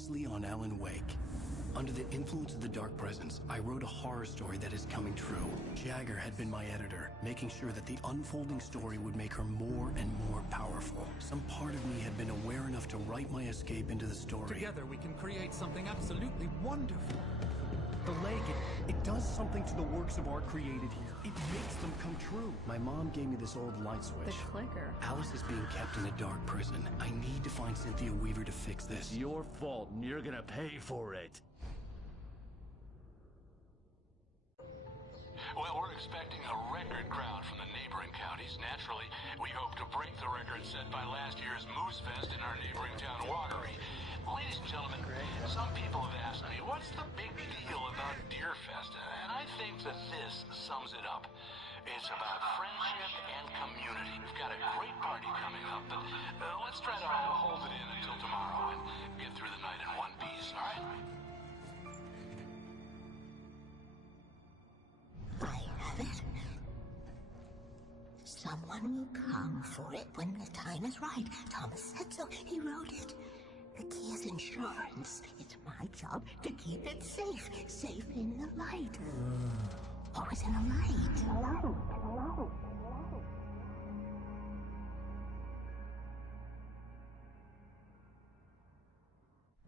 Previously on Alan Wake. Under the influence of the Dark Presence, I wrote a horror story that is coming true. Jagger had been my editor, making sure that the unfolding story would make her more and more powerful. Some part of me had been aware enough to write my escape into the story. Together we can create something absolutely wonderful. The lake, it does something to the works of art created here. It makes them come true. My mom gave me this old light switch. The clicker. Alice is being kept in a dark prison. I need to find Cynthia Weaver to fix this. It's your fault, and you're gonna pay for it. Well, we're expecting a record crowd from the neighboring counties. Naturally, we hope to break the record set by last year's Moose Fest in our neighboring town, Watery. Ladies and gentlemen, some people have asked me, what's the big deal about Deer Fest? And I think that this sums it up. It's about friendship and community. We've got a great party coming up, but let's try to hold it in until tomorrow and get through the night in one piece, all right? I have it. Someone will come for it when the time is right. Thomas said so. He wrote it. The key is insurance. It's my job to keep it safe. Safe in the light. Always in the light.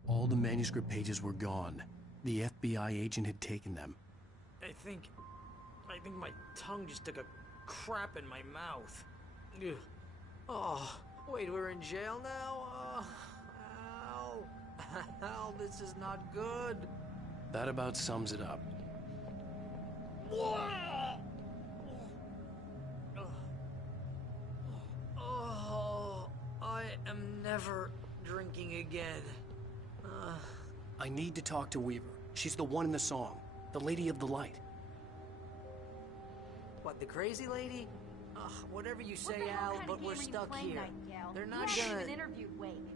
All the manuscript pages were gone. The FBI agent had taken them. I think my tongue just took a crap in my mouth. Ugh. Oh, wait, we're in jail now? Ow. Ow, this is not good. That about sums it up. Oh, I am never drinking again. I need to talk to Weaver. She's the one in the song. The Lady of the Light. What, the crazy lady? Ugh, whatever you say, Al, but we're stuck here. Nightingale? They're not You haven't gonna... even interviewed Wake.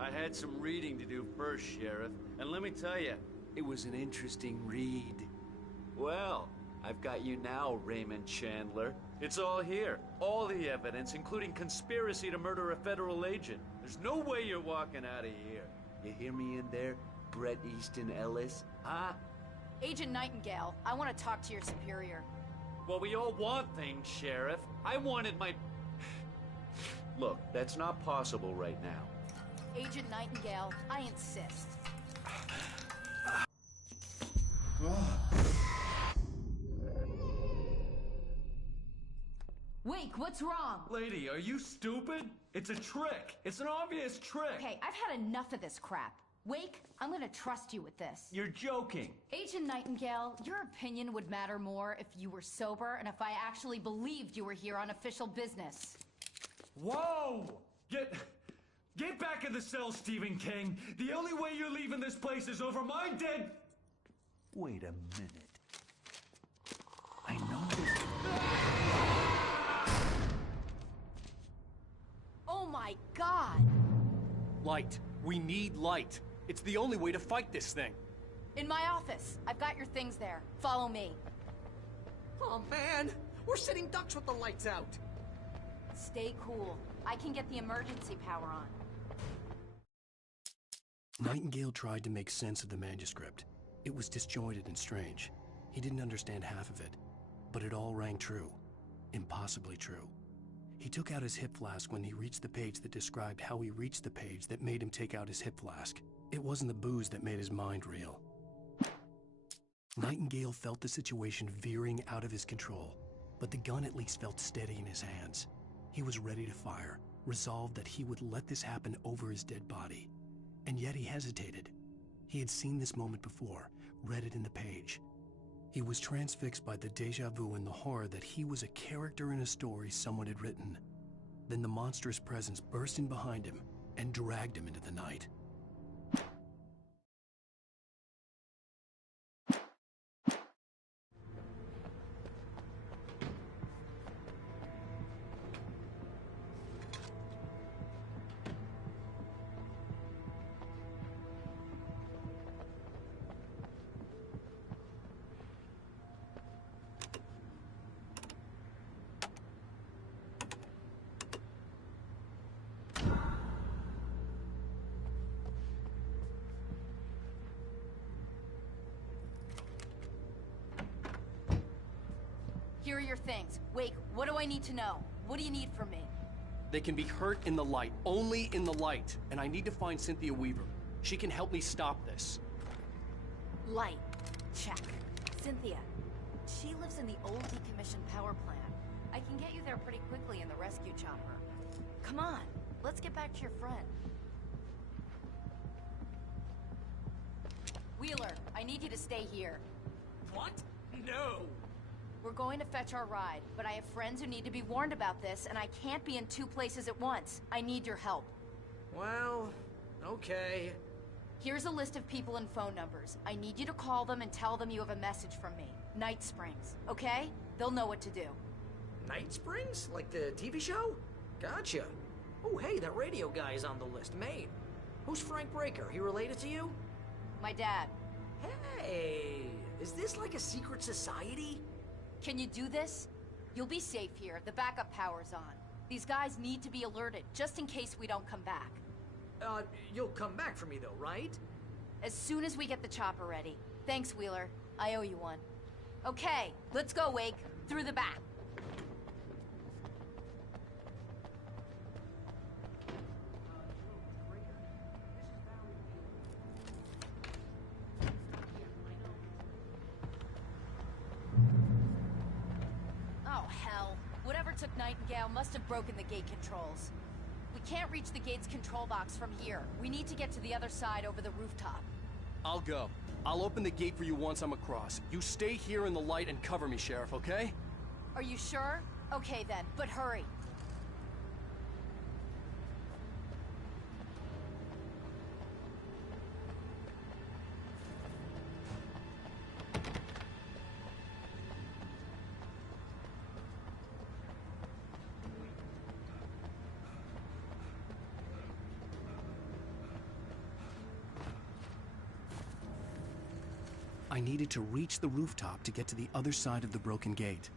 I had some reading to do first, Sheriff, and let me tell you, it was an interesting read. Well, I've got you now, Raymond Chandler. It's all here. All the evidence, including conspiracy to murder a federal agent. There's no way you're walking out of here. You hear me in there, Bret Easton Ellis? Huh? Agent Nightingale, I want to talk to your superior. Well, we all want things, Sheriff. I wanted my... Look, that's not possible right now. Agent Nightingale, I insist. Wake, what's wrong? Lady, are you stupid? It's a trick. It's an obvious trick. Okay, I've had enough of this crap. Wake, I'm gonna trust you with this. You're joking. Agent Nightingale, your opinion would matter more if you were sober and if I actually believed you were here on official business. Whoa! Get back in the cell, Stephen King. The only way you're leaving this place is over my dead... Wait a minute. I know this... Oh my God! Light. We need light. It's the only way to fight this thing. In my office. I've got your things there. Follow me. Oh, man! We're sitting ducks with the lights out! Stay cool. I can get the emergency power on. Nightingale tried to make sense of the manuscript. It was disjointed and strange. He didn't understand half of it, but it all rang true. Impossibly true. He took out his hip flask when he reached the page that described how he reached the page that made him take out his hip flask. It wasn't the booze that made his mind reel. Nightingale felt the situation veering out of his control, but the gun at least felt steady in his hands. He was ready to fire, resolved that he would let this happen over his dead body. And yet he hesitated. He had seen this moment before, read it in the page. He was transfixed by the deja vu and the horror that he was a character in a story someone had written. Then the monstrous presence burst in behind him and dragged him into the night. Here are your things. Wake, what do I need to know? What do you need from me? They can be hurt in the light, only in the light. And I need to find Cynthia Weaver. She can help me stop this. Light. Check. Cynthia. She lives in the old decommissioned power plant. I can get you there pretty quickly in the rescue chopper. Come on, let's get back to your friend. Wheeler, I need you to stay here. What? No! We're going to fetch our ride, but I have friends who need to be warned about this, and I can't be in 2 places at once. I need your help. Well, okay. Here's a list of people and phone numbers. I need you to call them and tell them you have a message from me. Night Springs, okay? They'll know what to do. Night Springs? Like the TV show? Gotcha. Oh, hey, that radio guy is on the list. Maine. Who's Frank Breaker? He related to you? My dad. Hey, is this like a secret society? Can you do this? You'll be safe here. The backup power's on. These guys need to be alerted, just in case we don't come back. You'll come back for me though, right? As soon as we get the chopper ready. Thanks, Wheeler. I owe you one. Okay, let's go, Wake. Through the back. Oh, hell. Whatever took Nightingale must have broken the gate controls. We can't reach the gate's control box from here. We need to get to the other side over the rooftop. I'll go. I'll open the gate for you once I'm across. You stay here in the light and cover me, Sheriff, okay? Are you sure? Okay then, but hurry. I needed to reach the rooftop to get to the other side of the broken gate.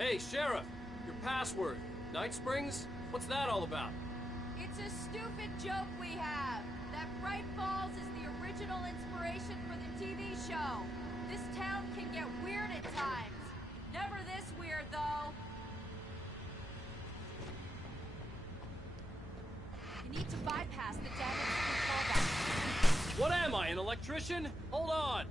Hey, Sheriff! Your password. Night Springs? What's that all about? It's a stupid joke we have. That Bright Falls is the original inspiration for the TV show. This town can get weird at times. Never this weird, though. You need to bypass the damage control box. What am I, an electrician? Hold on!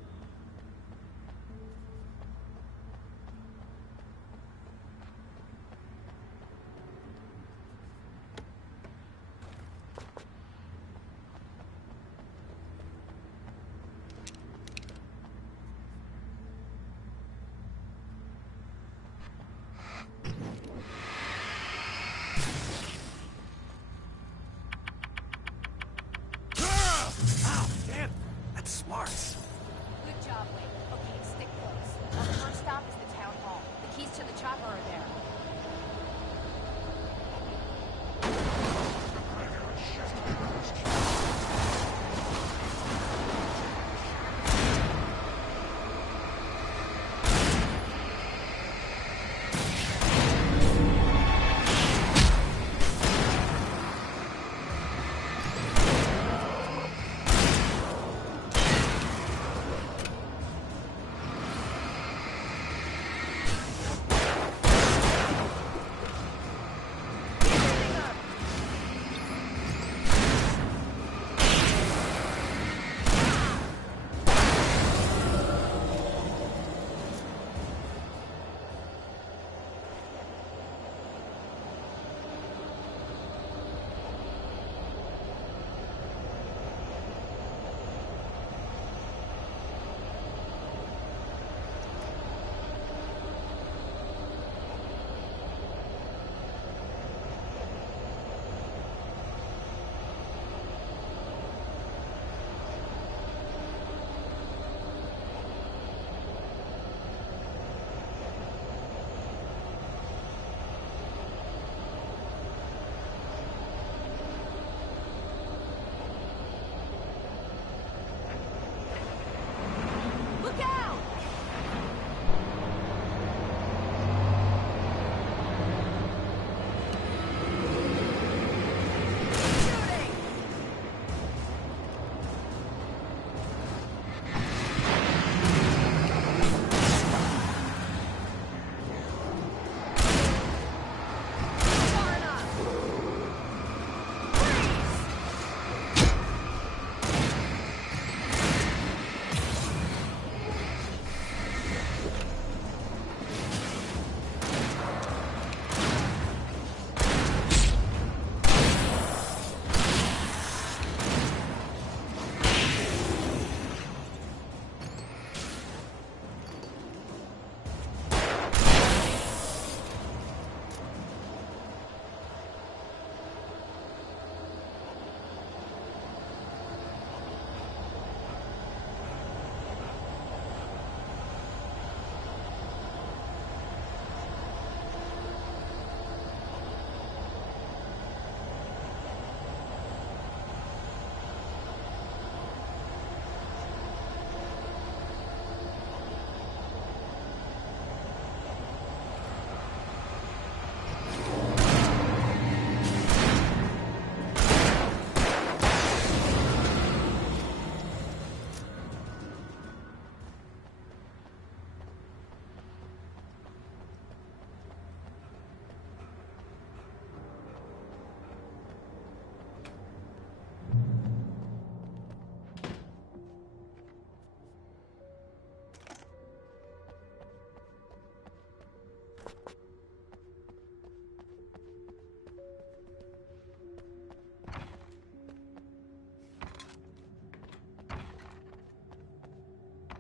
Smarts. Good job, Wade. Okay, stick close. Our first stop is the town hall. The keys to the chopper are there.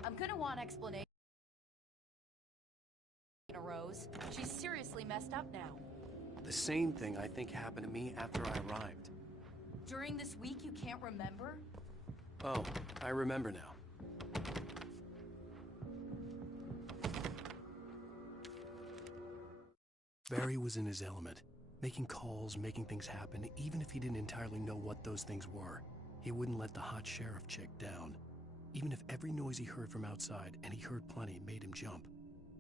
I'm gonna want explanation, Rose. She's seriously messed up now. The same thing I think happened to me after I arrived. During this week you can't remember? Oh, I remember now. Barry was in his element, making calls, making things happen, even if he didn't entirely know what those things were. He wouldn't let the hot sheriff chick down. Even if every noise he heard from outside, and he heard plenty, made him jump.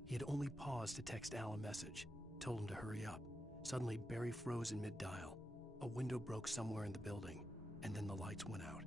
He had only paused to text Al a message, told him to hurry up. Suddenly, Barry froze in mid-dial. A window broke somewhere in the building, and then the lights went out.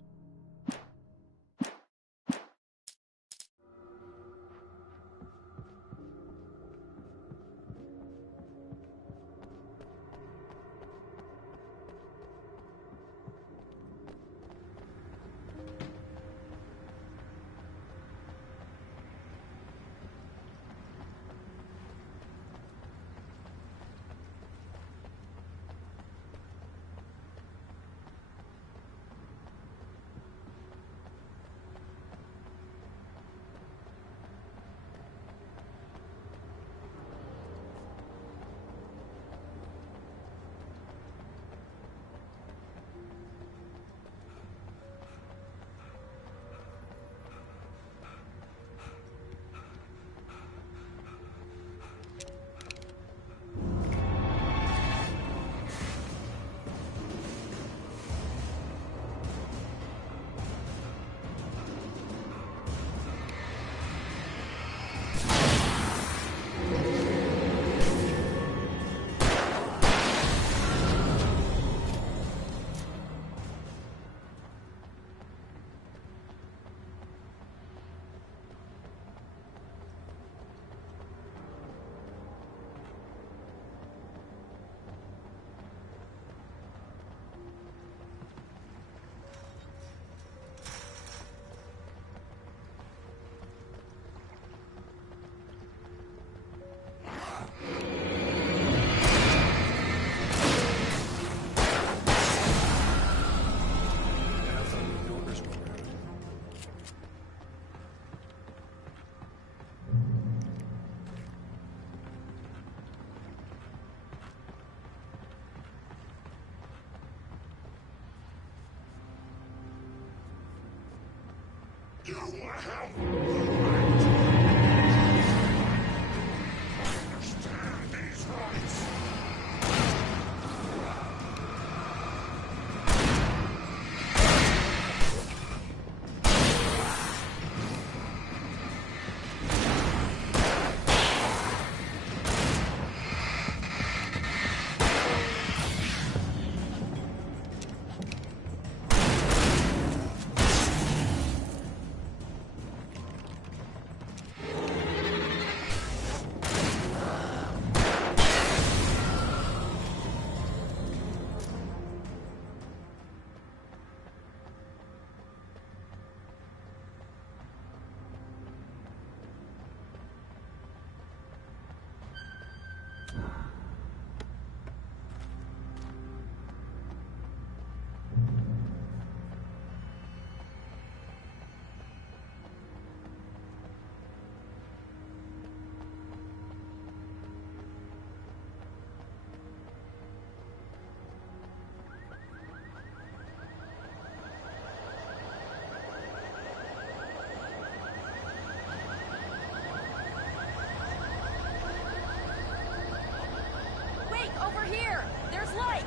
Over here! There's light!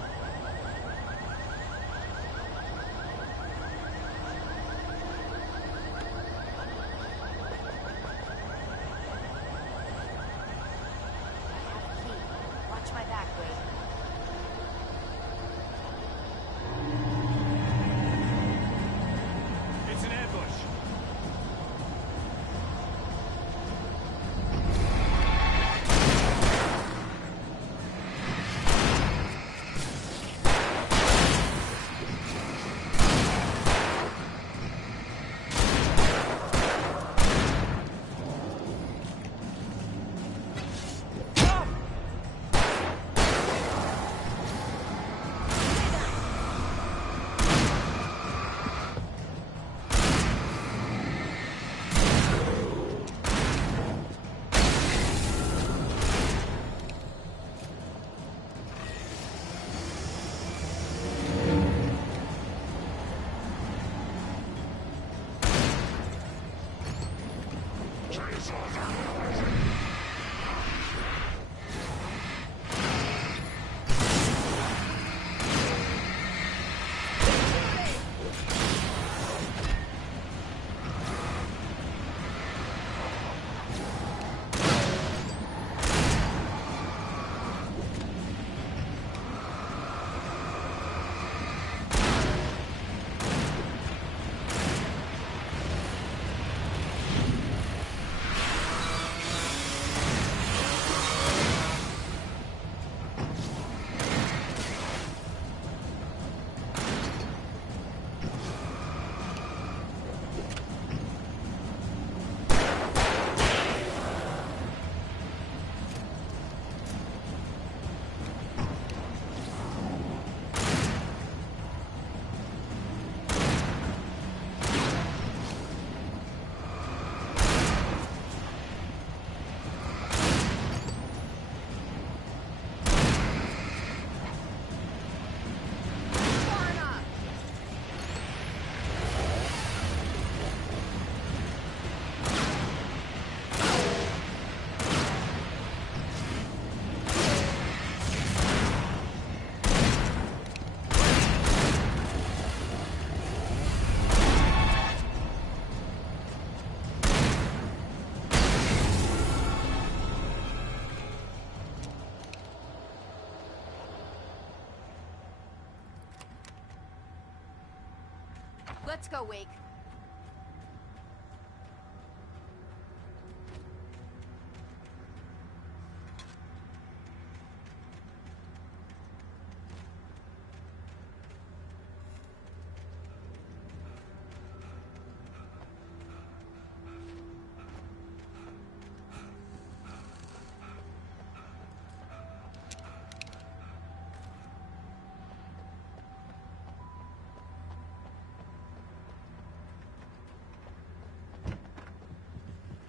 Watch my back, Wade. It's an ambush! Let's go, Wake.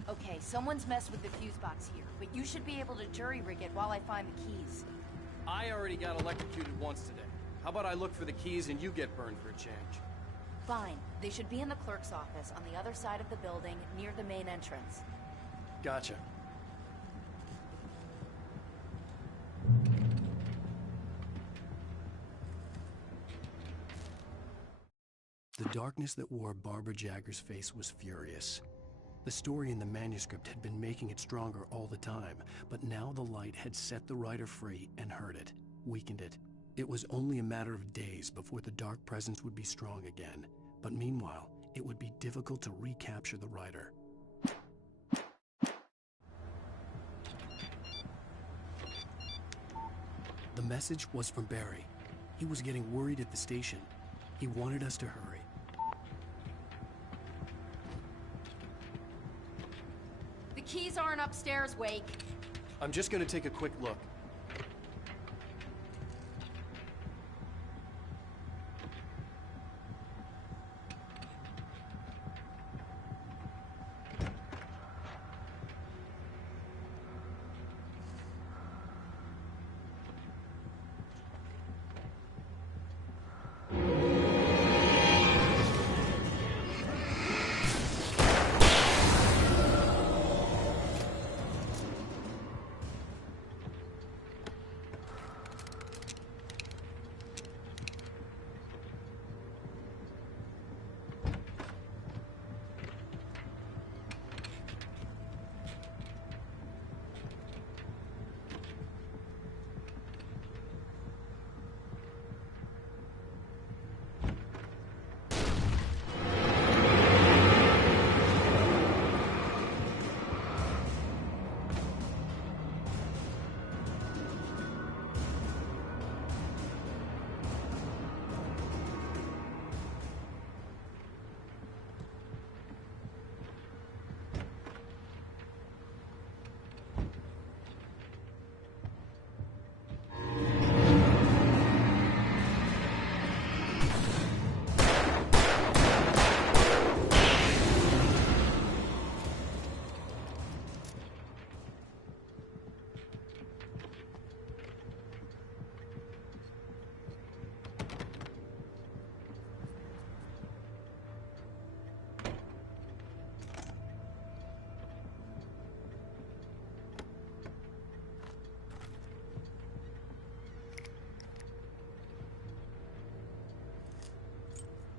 Okay, someone's messed with the fuse box here, but you should be able to jury-rig it while I find the keys. I already got electrocuted once today. How about I look for the keys and you get burned for a change? Fine. They should be in the clerk's office on the other side of the building, near the main entrance. Gotcha. The darkness that wore Barbara Jagger's face was furious. The story in the manuscript had been making it stronger all the time, but now the light had set the writer free and hurt it, weakened it. It was only a matter of days before the dark presence would be strong again, but meanwhile, it would be difficult to recapture the writer. The message was from Barry. He was getting worried at the station. He wanted us to hurry. The keys aren't upstairs, Wake. I'm just gonna take a quick look.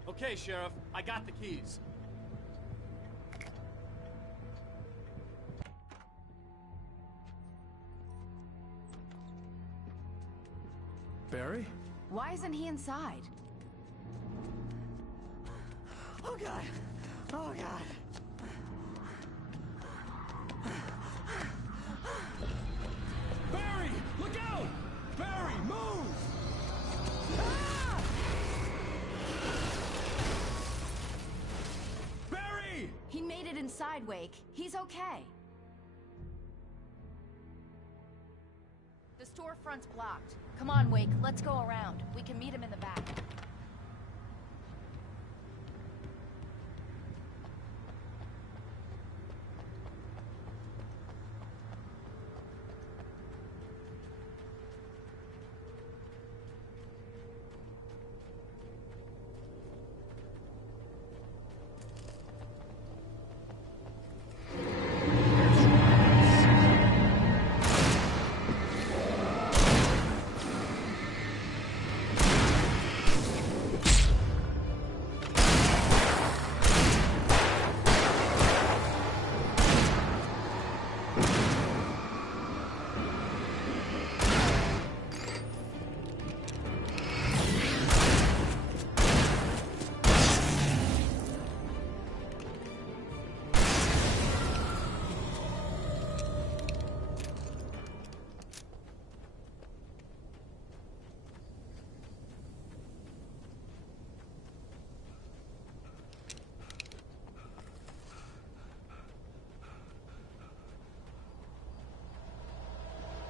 Okay, Sheriff, I got the keys. Barry? Why isn't he inside? Oh God! Oh God! Barry! Look out! Barry, move! Barry! He made it inside, Wake. He's okay. The storefront's blocked. Come on, Wake. Let's go around. We can meet him in the back.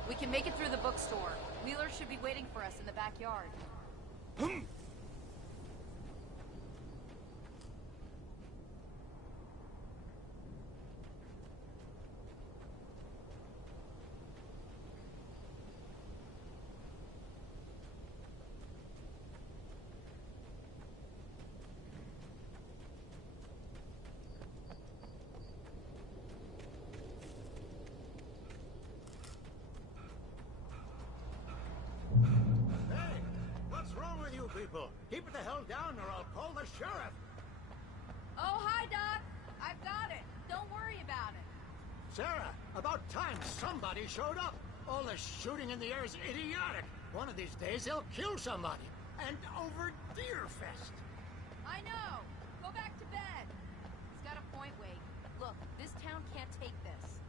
We can make it through the bookstore. Wheeler should be waiting for us in the backyard. People, keep it the hell down or I'll call the sheriff. Oh, hi, Doc. I've got it. Don't worry about it. Sarah, about time somebody showed up. All this shooting in the air is idiotic. One of these days they'll kill somebody. And over Deerfest. I know. Go back to bed. He's got a point, Wade. Look, this town can't take this.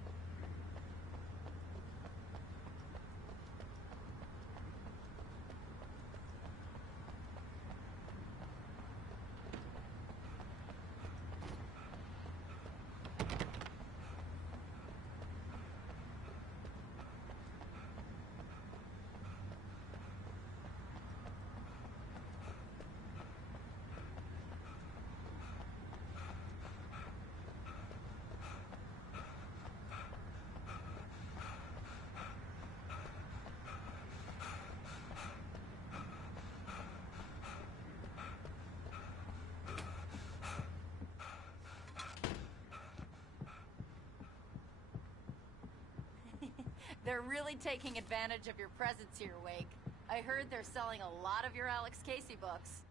They're really taking advantage of your presence here, Wake. I heard they're selling a lot of your Alex Casey books.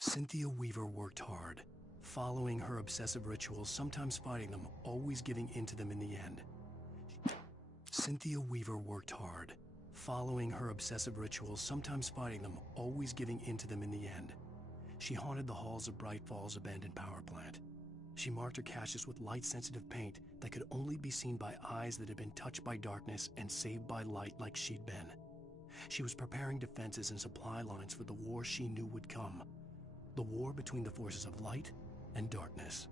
Cynthia Weaver worked hard, following her obsessive rituals, sometimes fighting them, always giving in to them in the end. Cynthia Weaver worked hard, following her obsessive rituals, sometimes fighting them, always giving in to them in the end. She haunted the halls of Bright Falls abandoned power plant. She marked her caches with light-sensitive paint that could only be seen by eyes that had been touched by darkness and saved by light like she'd been. She was preparing defenses and supply lines for the war she knew would come. The war between the forces of light and darkness.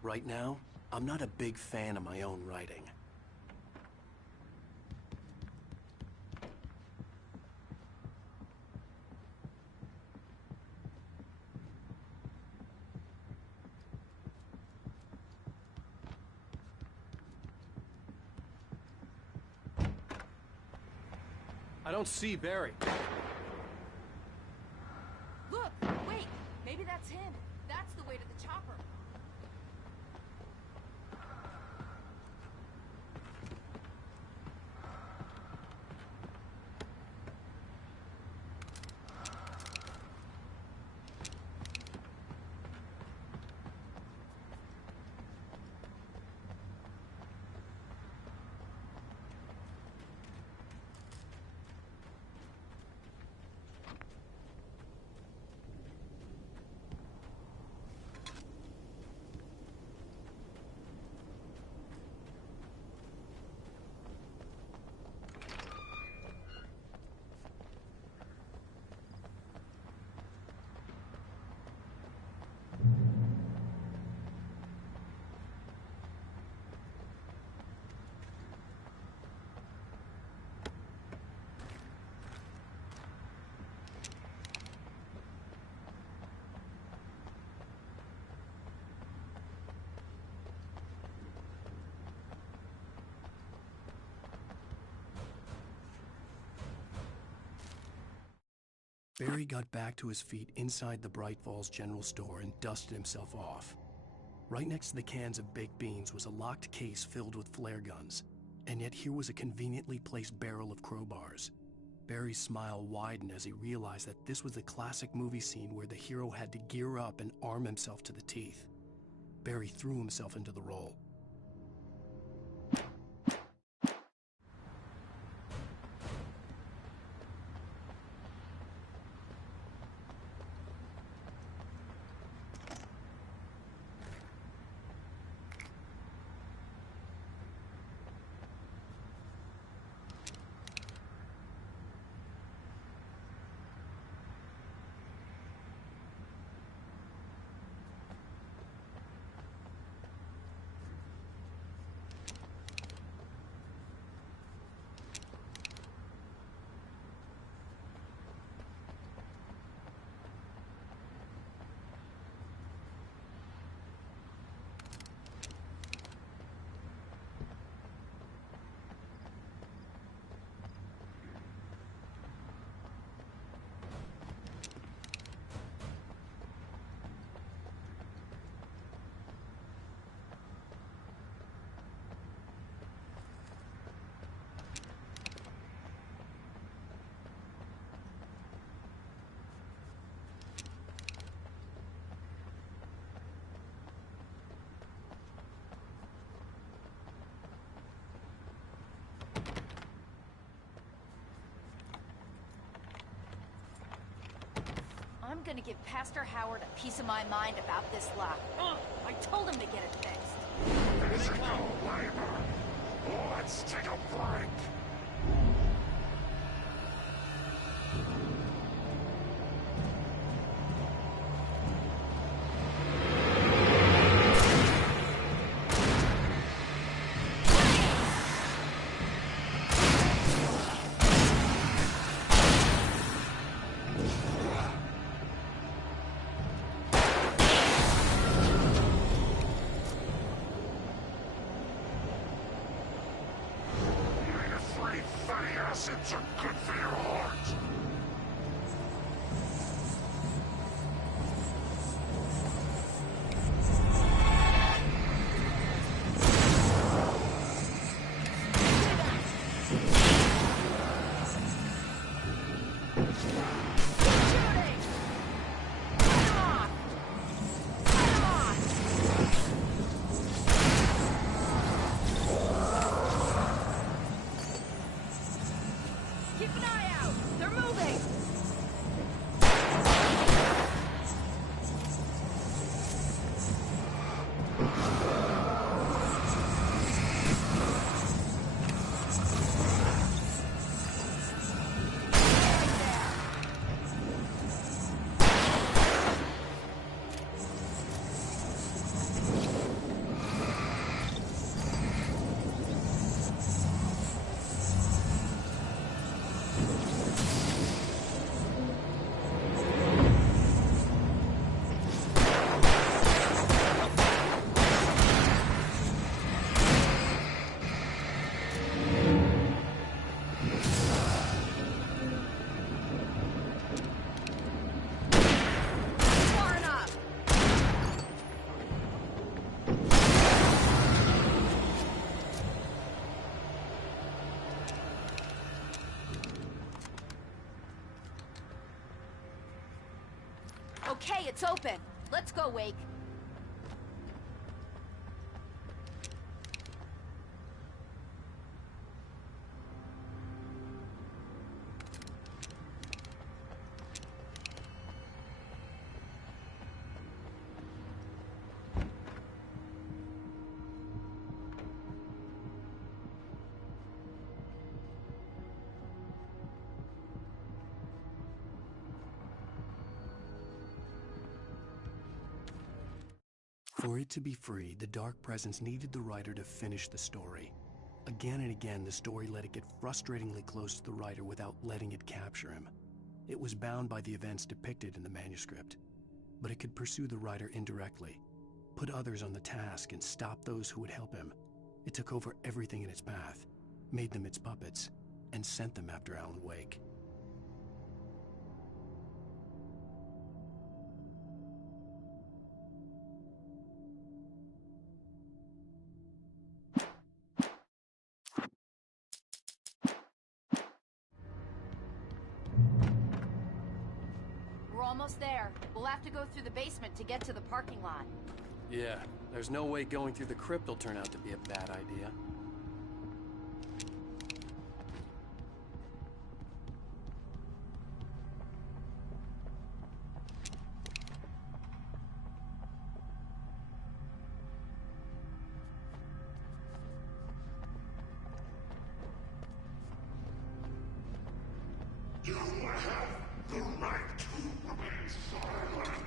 Right now, I'm not a big fan of my own writing. I don't see Barry. Look! Wait! Maybe that's him. That's the way to the chopper. Barry got back to his feet inside the Bright Falls General Store and dusted himself off. Right next to the cans of baked beans was a locked case filled with flare guns, and yet here was a conveniently placed barrel of crowbars. Barry's smile widened as he realized that this was the classic movie scene where the hero had to gear up and arm himself to the teeth. Barry threw himself into the role. gonna give Pastor Howard a piece of my mind about this lock. I told him to get it fixed. Physical labor. Let's take a break. Acids are good for your heart. Okay, it's open. Let's go, Wake. For it to be free, the Dark Presence needed the writer to finish the story. Again and again, the story let it get frustratingly close to the writer without letting it capture him. It was bound by the events depicted in the manuscript, but it could pursue the writer indirectly, put others on the task, and stop those who would help him. It took over everything in its path, made them its puppets, and sent them after Alan Wake. We're almost there. We'll have to go through the basement to get to the parking lot. Yeah, there's no way going through the crypt will turn out to be a bad idea. You have the right to remain silent.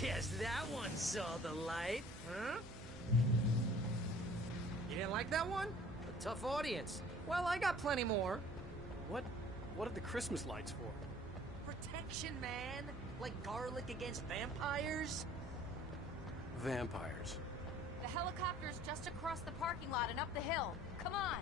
Guess that one saw the light, huh? like that one? A tough audience. Well, I got plenty more. What are the Christmas lights for? Protection, man. Like garlic against vampires. Vampires. The helicopter's just across the parking lot and up the hill. Come on!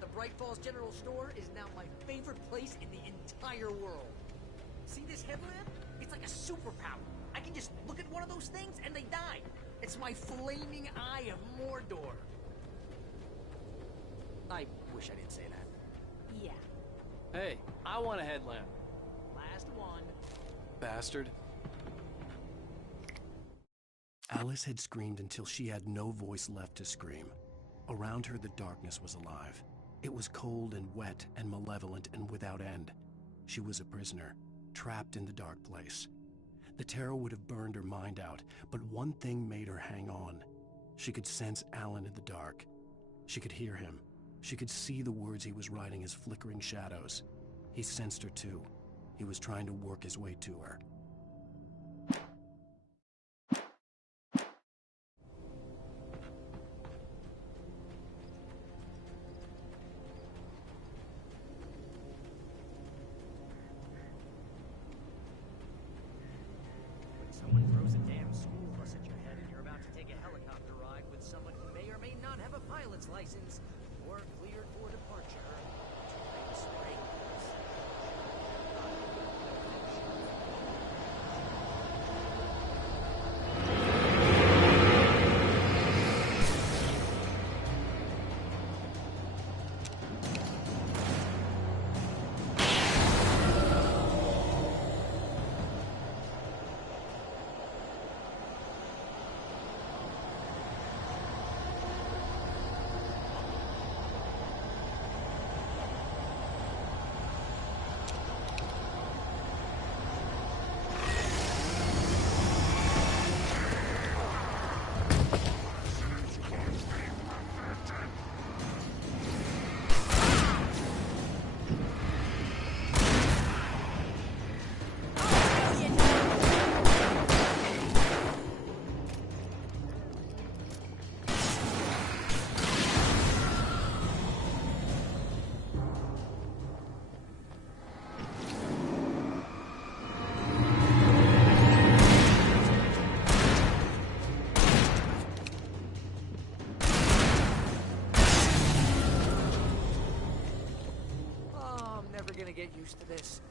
The Bright Falls General Store is now my favorite place in the entire world. See this headlamp? It's like a superpower. I can just look at one of those things and they die. It's my flaming eye of Mordor. I wish I didn't say that. Yeah. Hey, I want a headlamp. Last one. Bastard. Alice had screamed until she had no voice left to scream. Around her, the darkness was alive. It was cold and wet and malevolent and without end. She was a prisoner, trapped in the dark place. The terror would have burned her mind out, but one thing made her hang on. She could sense Alan in the dark. She could hear him. She could see the words he was writing as flickering shadows. He sensed her too. He was trying to work his way to her. Someone throws a damn school bus at your head and you're about to take a helicopter ride with someone who may or may not have a pilot's license or cleared for departure. Get used to this.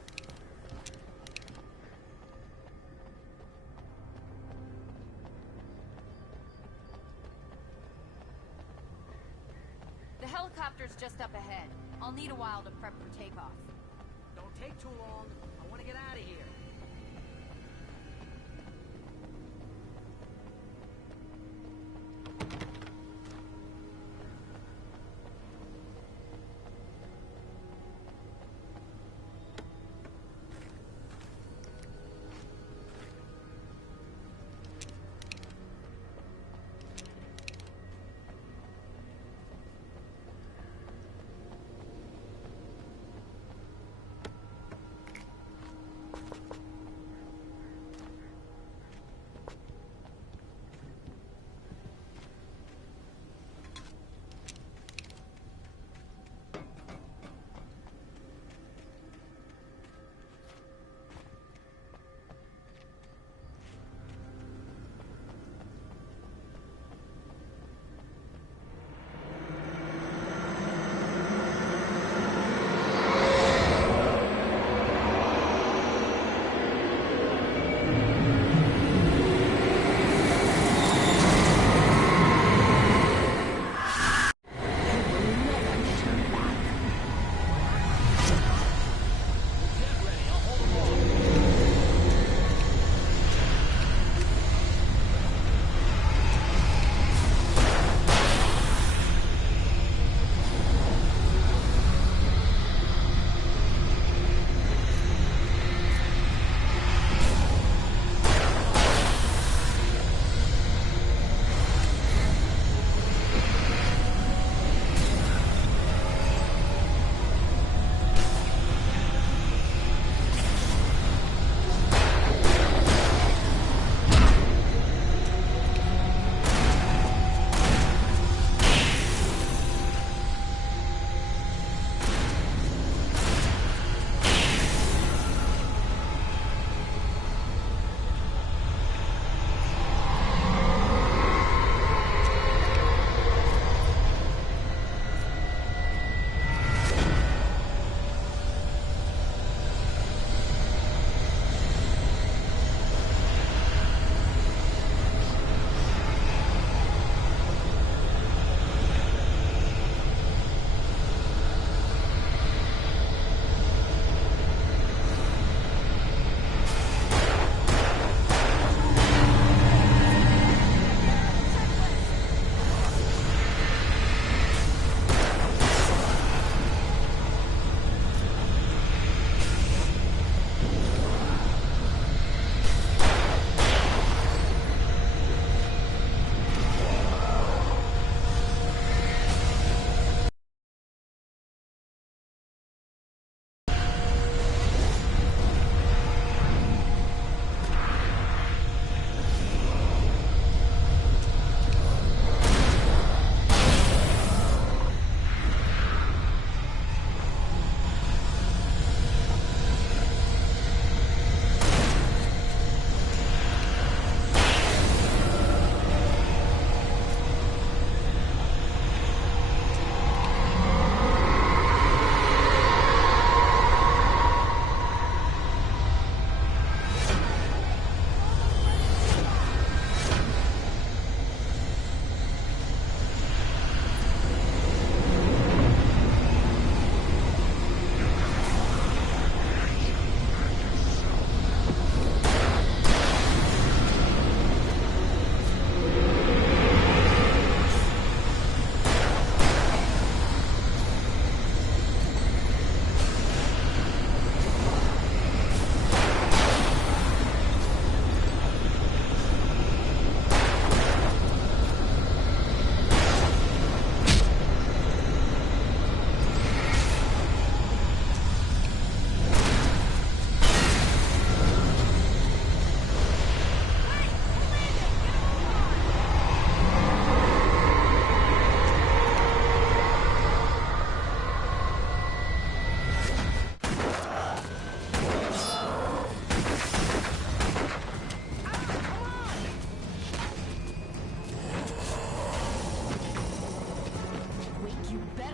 The helicopter's just up ahead. I'll need a while to prep for takeoff. Don't take too long. I want to get out of here.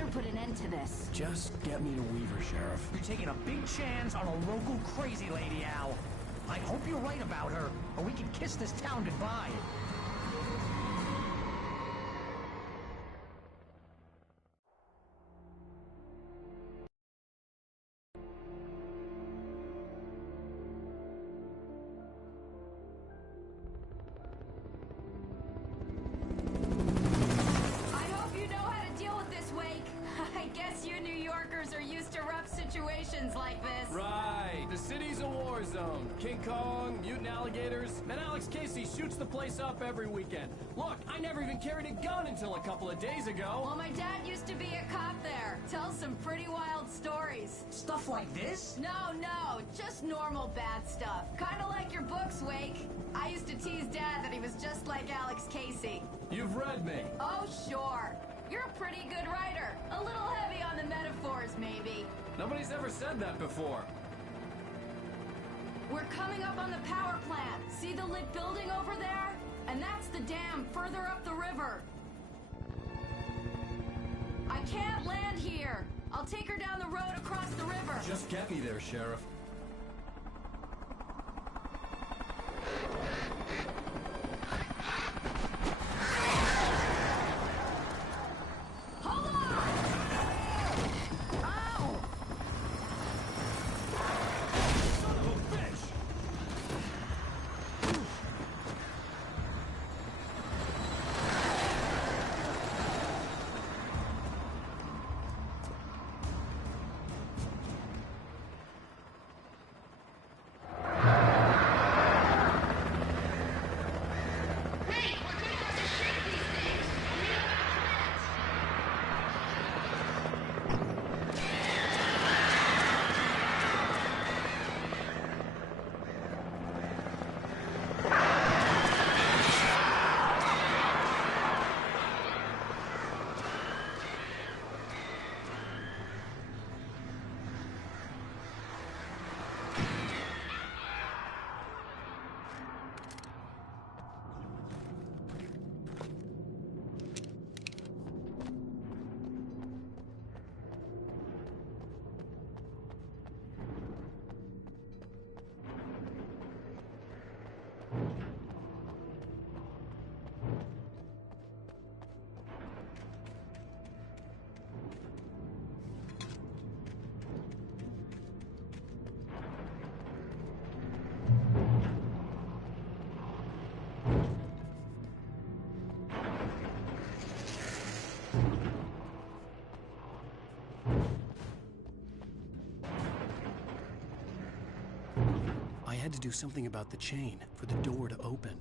better put an end to this. Just get me to Weaver, Sheriff. You're taking a big chance on a local crazy lady, Al. I hope you're right about her, or we can kiss this town goodbye. I hope you know how to deal with this, Wake. I guess you New Yorkers are used to rough situations like this. Right. The city's a war zone. King Kong, mutant alligators, and Alex Casey shoots the place up every weekend. Look, I never even carried a gun until a couple of days ago. Well, my dad used to be a cop there. Tells some pretty wild stories. Stuff like this? No, just normal bad stuff. Kinda like your books, Wake. I used to tease Dad that he was just like Alex Casey. You've read me. Oh, sure. You're a pretty good writer. A little heavy on the metaphors, maybe. Nobody's ever said that before. We're coming up on the power plant. See the lit building over there? And that's the dam further up the river. I can't land here. I'll take her down the road across the river. Just get me there, Sheriff. Hold on! Ow! Son of a bitch! I had to do something about the chain for the door to open.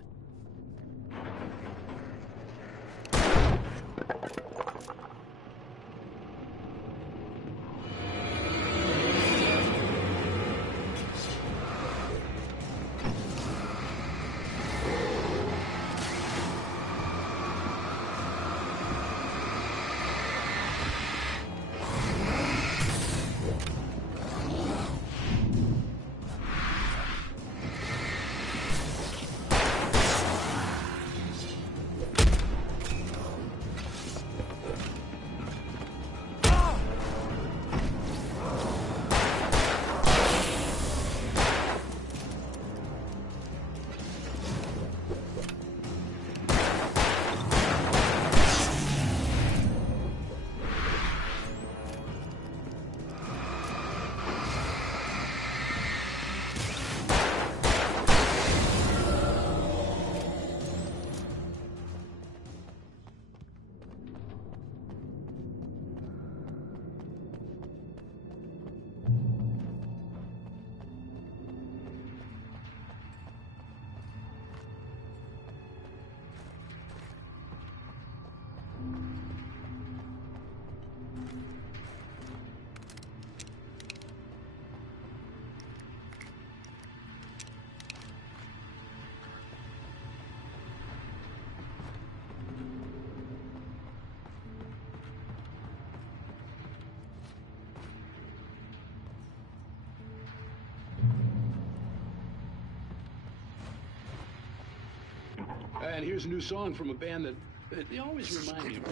And here's a new song from a band that they always remind me of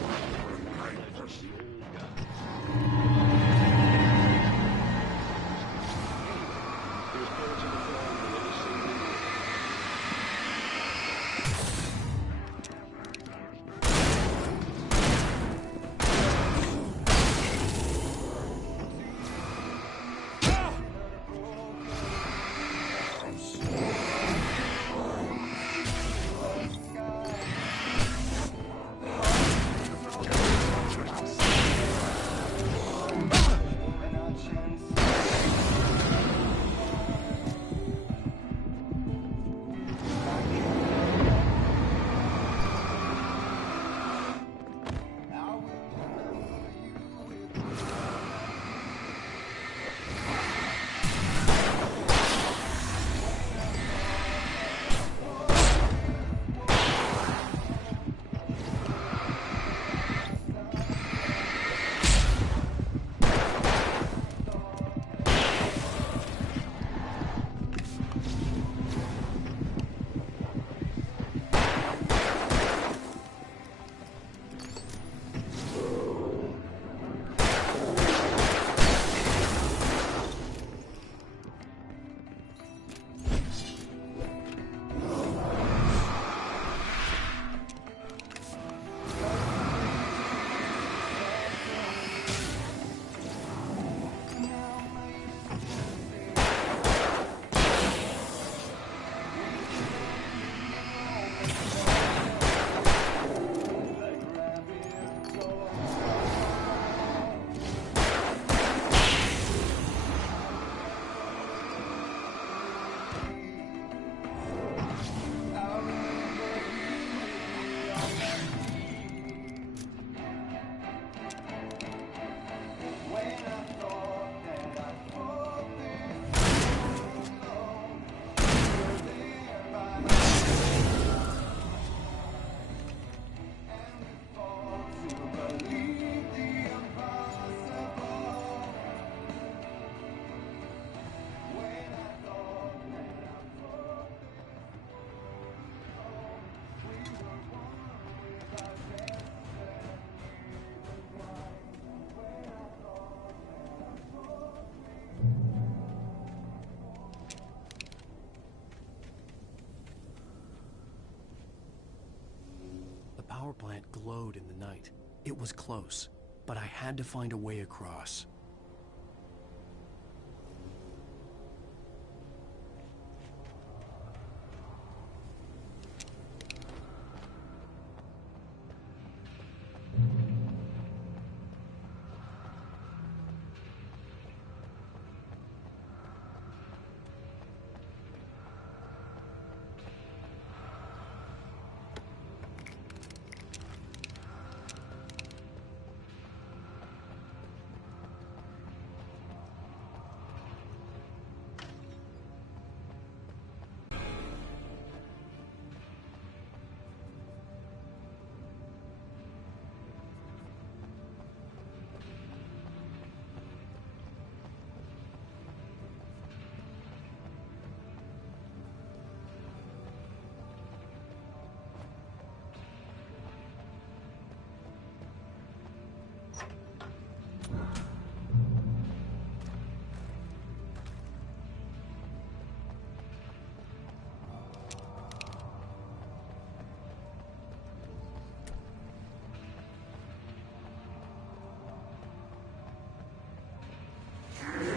legends, the old guys. The power plant glowed in the night. It was close, but I had to find a way across.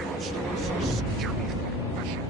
Monsters are skilled professionals.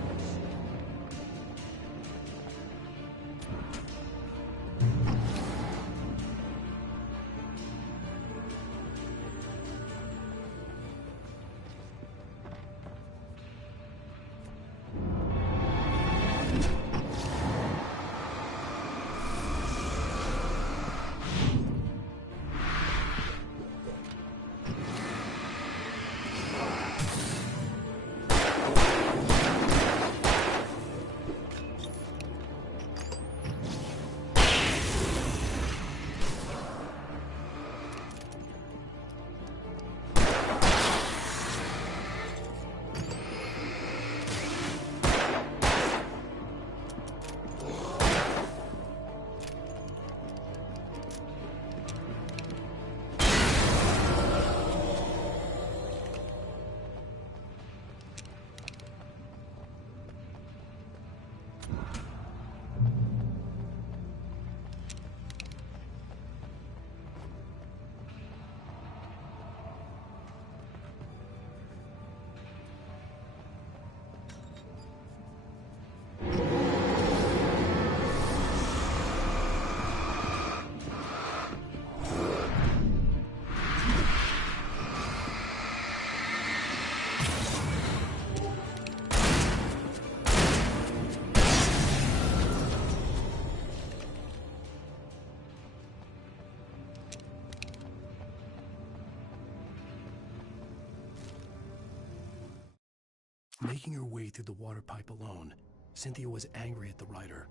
Making her way through the water pipe alone, Cynthia was angry at the writer.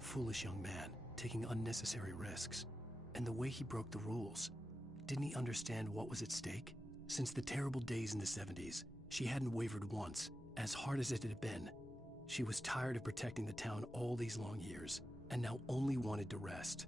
Foolish young man, taking unnecessary risks. And the way he broke the rules. Didn't he understand what was at stake? Since the terrible days in the 70s, she hadn't wavered once, as hard as it had been. She was tired of protecting the town all these long years, and now only wanted to rest.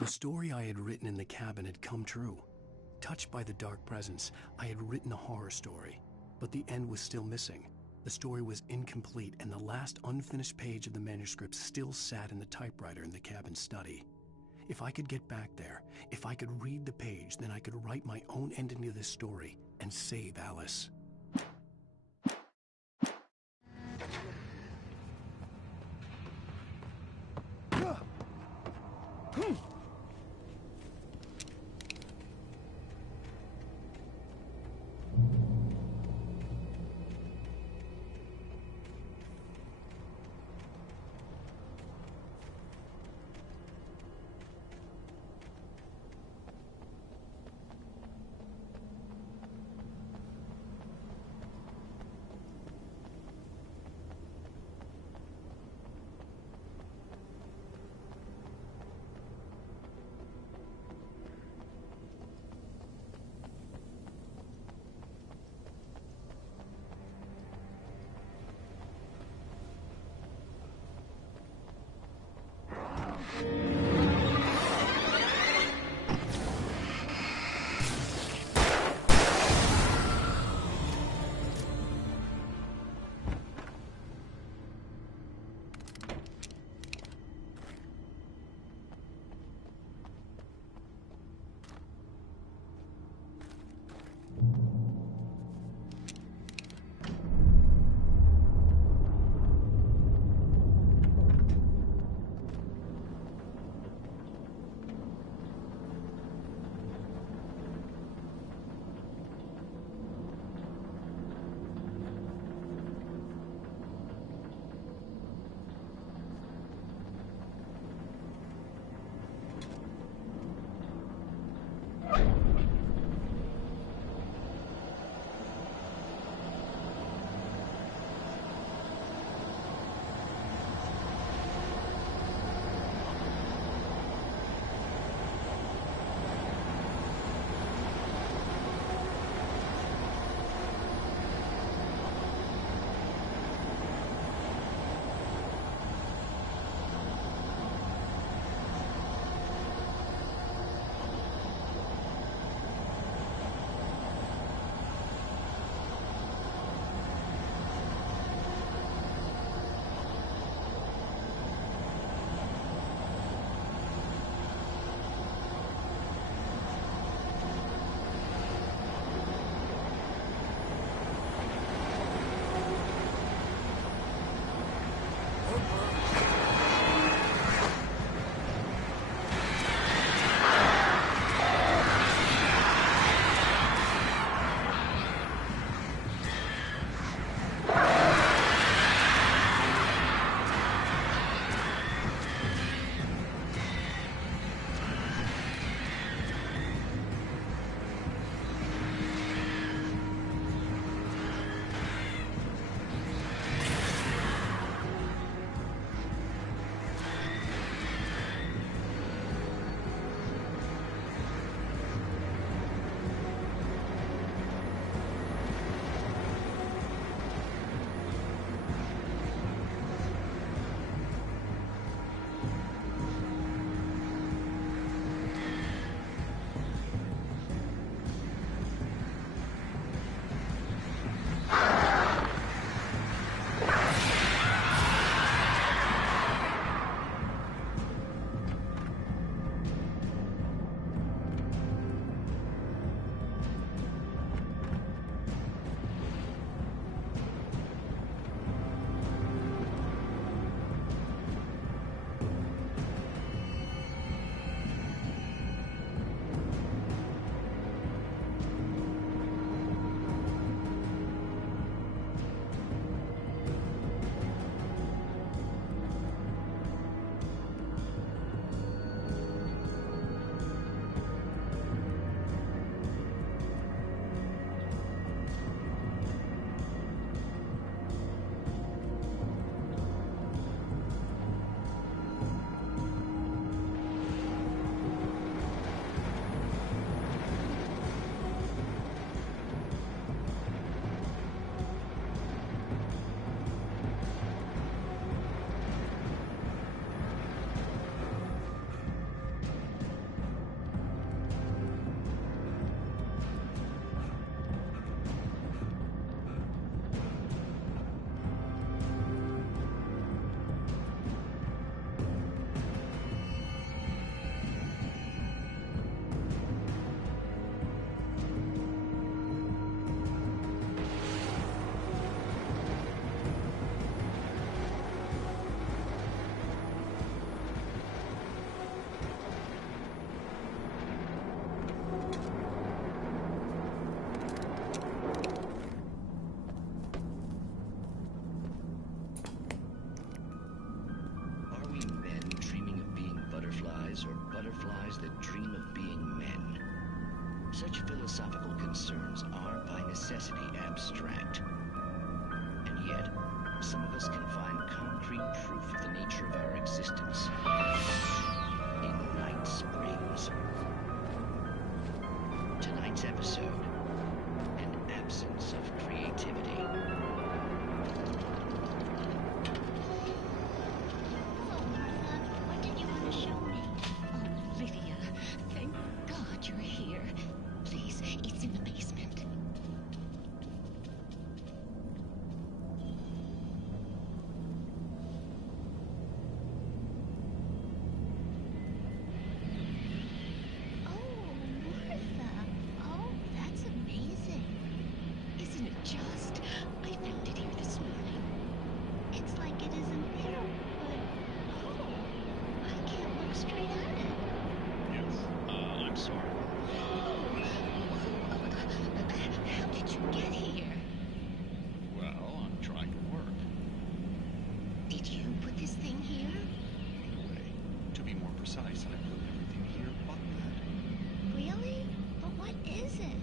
The story I had written in the cabin had come true. Touched by the dark presence, I had written a horror story, but the end was still missing. The story was incomplete, and the last unfinished page of the manuscript still sat in the typewriter in the cabin study. If I could get back there, if I could read the page, then I could write my own ending to this story and save Alice. creatures that dream of being men. Such philosophical concerns are by necessity abstract. And yet, some of us can find concrete proof of the nature of our existence in Night Springs. Tonight's episode, an absence of creativity. What did you want to show me? Oh, Lydia, thank God you're here. Please, it's in the basement. Oh, Martha. Oh, that's amazing. Isn't it just? I found it here this morning. It's like it isn't there, but oh, I can't look straight at it. Yes, I'm sorry. How did you get here? Well, I'm trying to work. Did you put this thing here? In a way. To be more precise, I put everything here but that. Really? But what is it?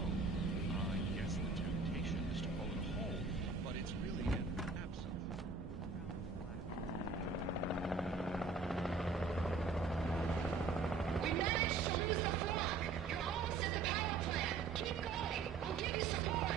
Oh, I guess the temptation is to call it a hole, but it's really an absence. We managed to lose the flock. You're almost at the power plant. Keep going. I'll give you support.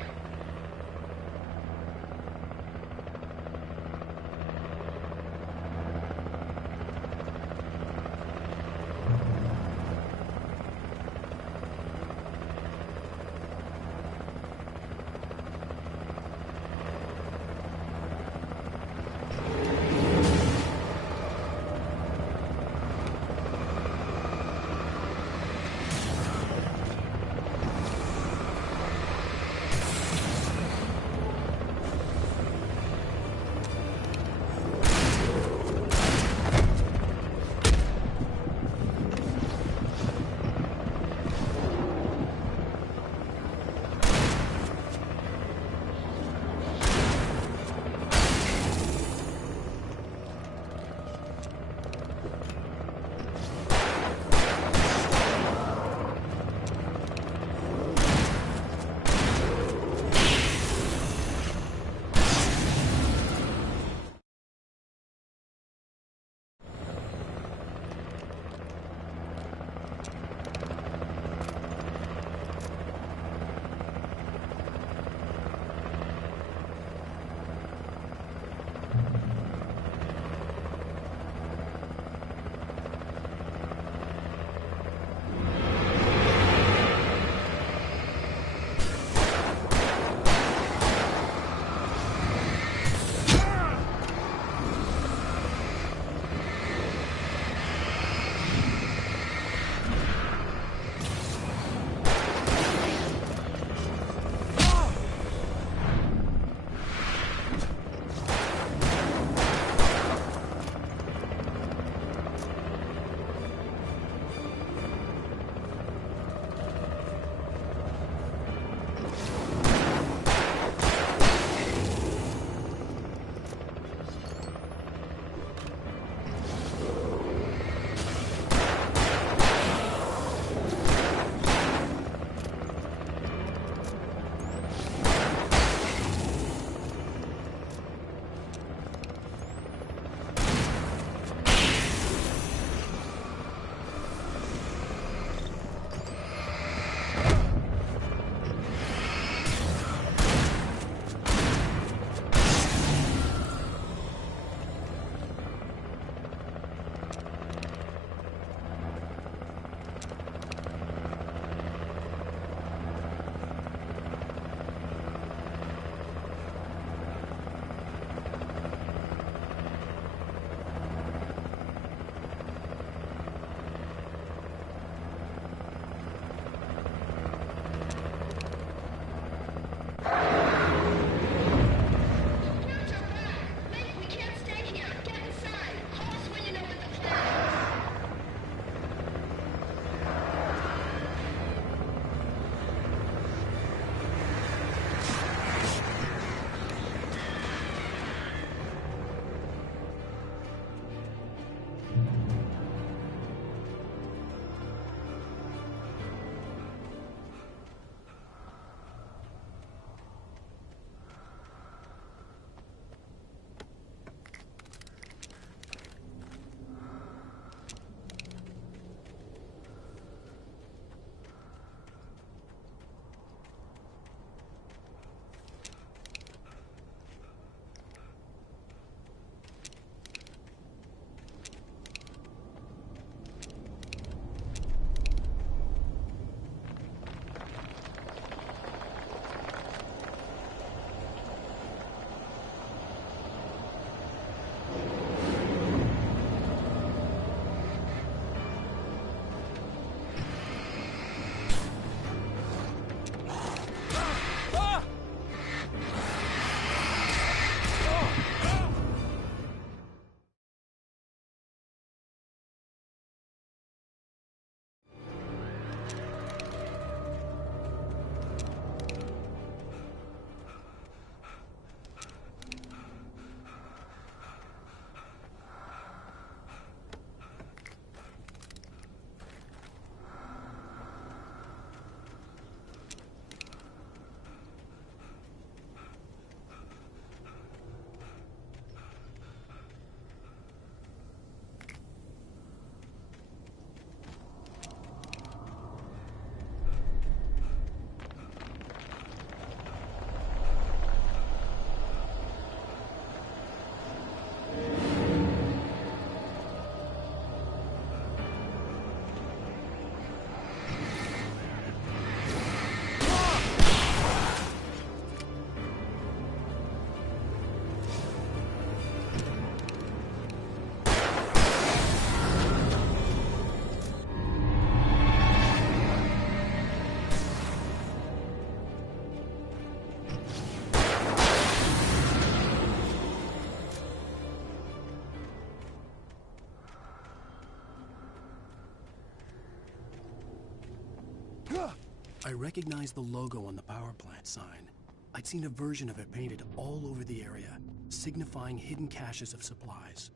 I recognized the logo on the power plant sign. I'd seen a version of it painted all over the area, signifying hidden caches of supplies.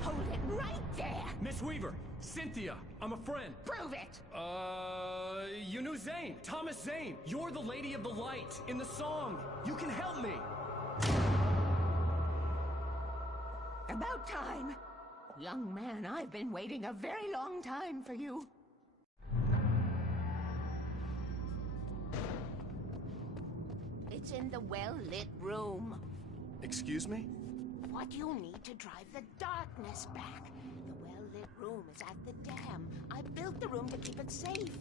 Hold it right there! Miss Weaver, Cynthia, I'm a friend. Prove it! You knew Zane, Thomas Zane. You're the Lady of the Light in the song. You can help me. About time. Young man, I've been waiting a very long time for you. It's in the well-lit room. Excuse me? What you'll need to drive the darkness back. The well-lit room is at the dam. I built the room to keep it safe.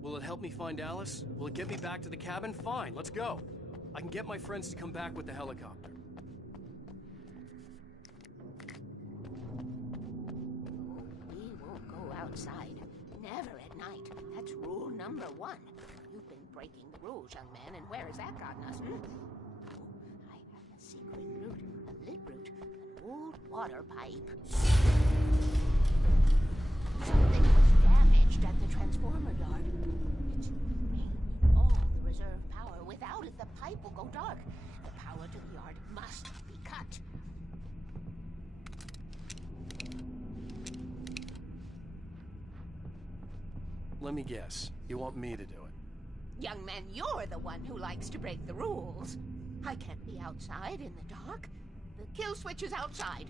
Will it help me find Alice? Will it get me back to the cabin? Fine, let's go. I can get my friends to come back with the helicopter. We won't go outside. Never at night. That's rule number 1. You've been breaking the rules, young man, and where has that gotten us, hmm? Oh, I have a secret route, a lit route, an old water pipe. Something was damaged at the transformer yard. It's draining all the reserve power. Without it, the pipe will go dark. The power to the yard must be cut. Let me guess. You want me to do it? Young man, you're the one who likes to break the rules. I can't be outside in the dark. The kill switch is outside.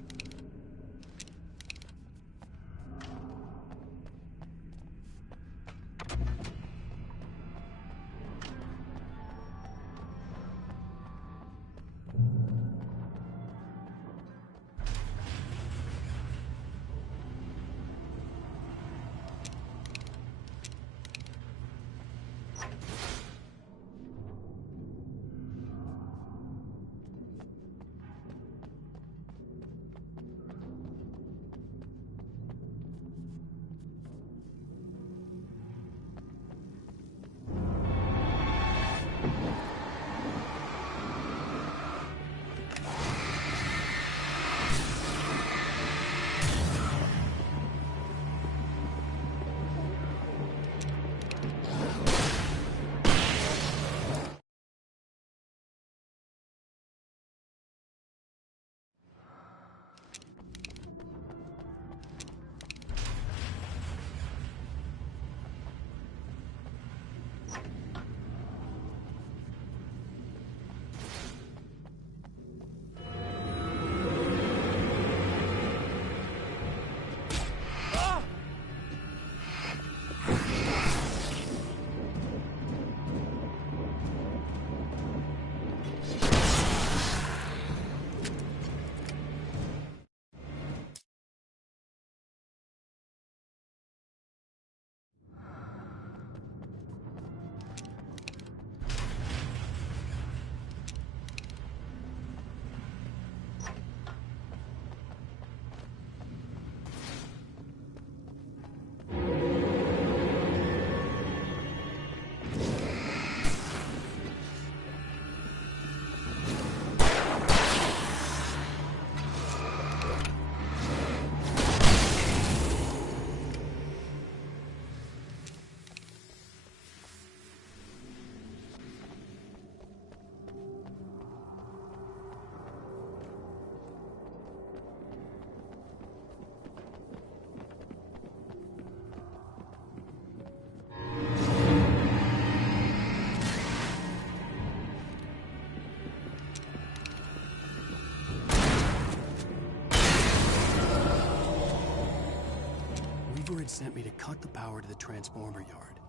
Had sent me to cut the power to the transformer yard.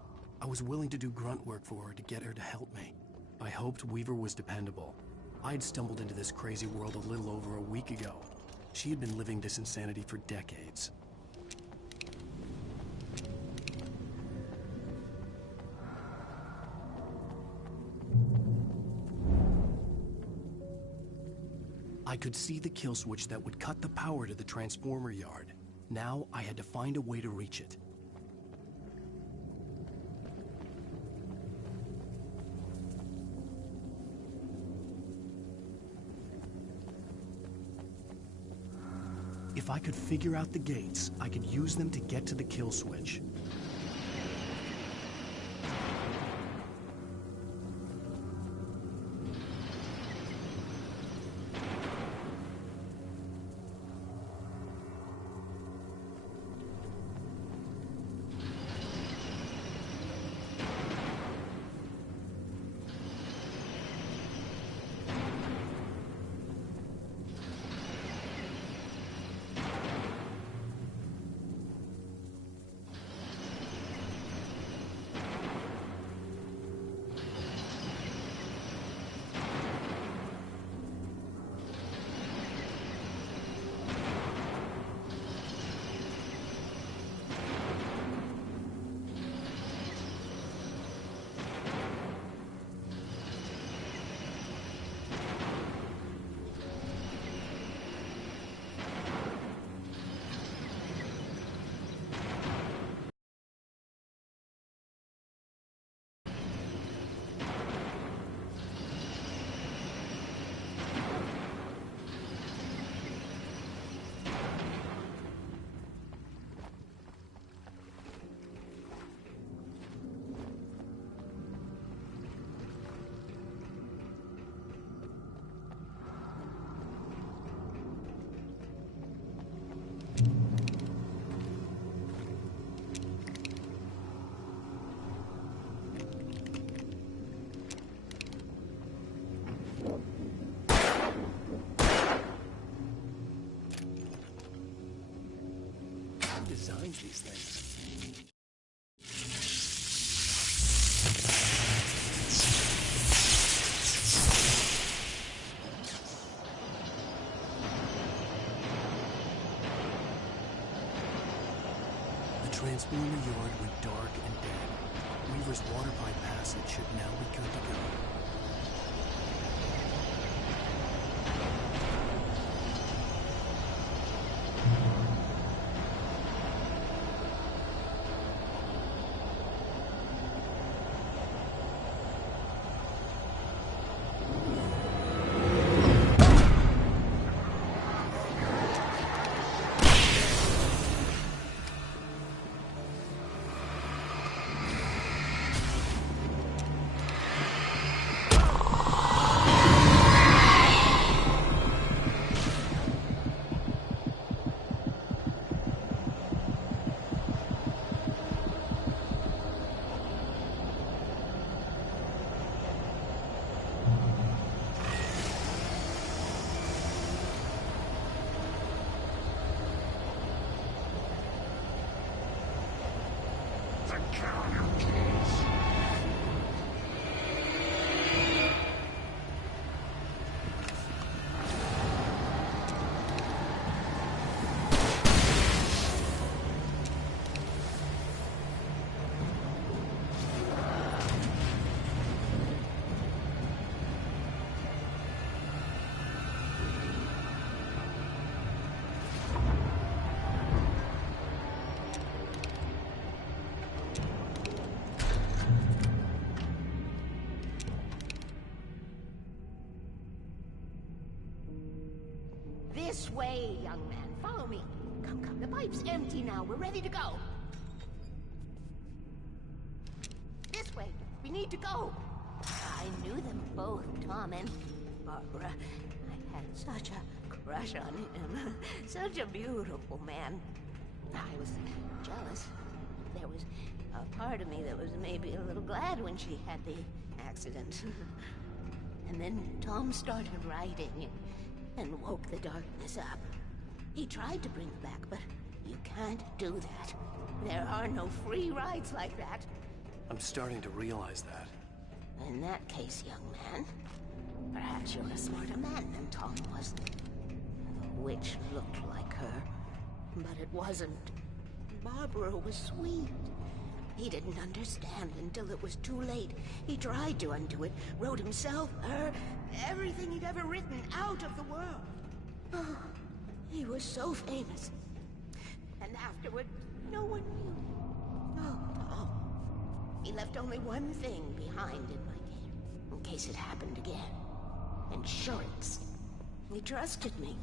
I was willing to do grunt work for her to get her to help me. I hoped Weaver was dependable. I'd stumbled into this crazy world a little over a week ago. She had been living this insanity for decades. I could see the kill switch that would cut the power to the transformer yard. Now I had to find a way to reach it. If I could figure out the gates, I could use them to get to the kill switch. Designs these things. The Transformer yard went dark and dead. Weaver's water pipe passage should now be good to go. This way, young man. Follow me. Come, come. The pipe's empty now. We're ready to go. This way. We need to go. I knew them both, Tom and Barbara. I had such a crush on him. Such a beautiful man. I was jealous. There was a part of me that was maybe a little glad when she had the accident. And then Tom started writing and woke the darkness up. He tried to bring her back, but you can't do that. There are no free rides like that. I'm starting to realize that. In that case, young man, perhaps you're a smarter man than Tom was. The witch looked like her, but it wasn't. Barbara was sweet. He didn't understand until it was too late. He tried to undo it, wrote himself, her, everything he'd ever written out of the world. Oh, he was so famous. And afterward, no one knew. Oh, Tom. He left only one thing behind in my game, in case it happened again. Insurance. He trusted me.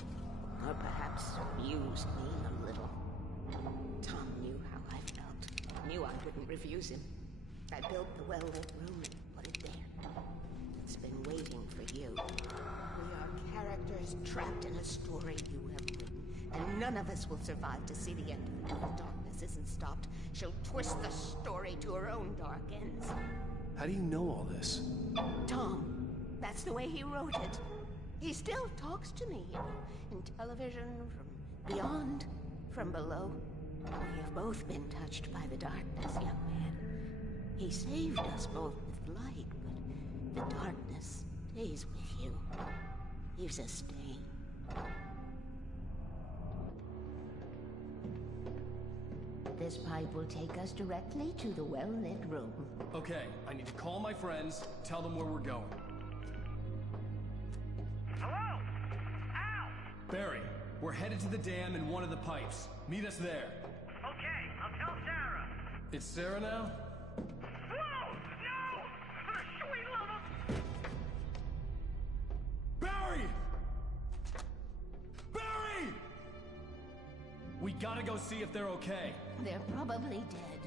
Or perhaps amused me a little. Tom knew how I felt. Knew I wouldn't refuse him. I built the well-lit room and put it there. It's been waiting for you. We are characters trapped in a story you have written, and none of us will survive to see the end of it. If darkness isn't stopped, she'll twist the story to her own dark ends. How do you know all this? Tom, that's the way he wrote it. He still talks to me, in television, from beyond, from below. We have both been touched by the darkness, young man. He saved us both with light, but the darkness stays with you. Leaves a stain. This pipe will take us directly to the well-lit room. Okay, I need to call my friends, tell them where we're going. Hello? Al! Barry, we're headed to the dam in one of the pipes. Meet us there. Okay, I'll tell Sarah. It's Sarah now? Whoa! No! For the sweet love of... Barry! Barry! We gotta go see if they're okay. They're probably dead.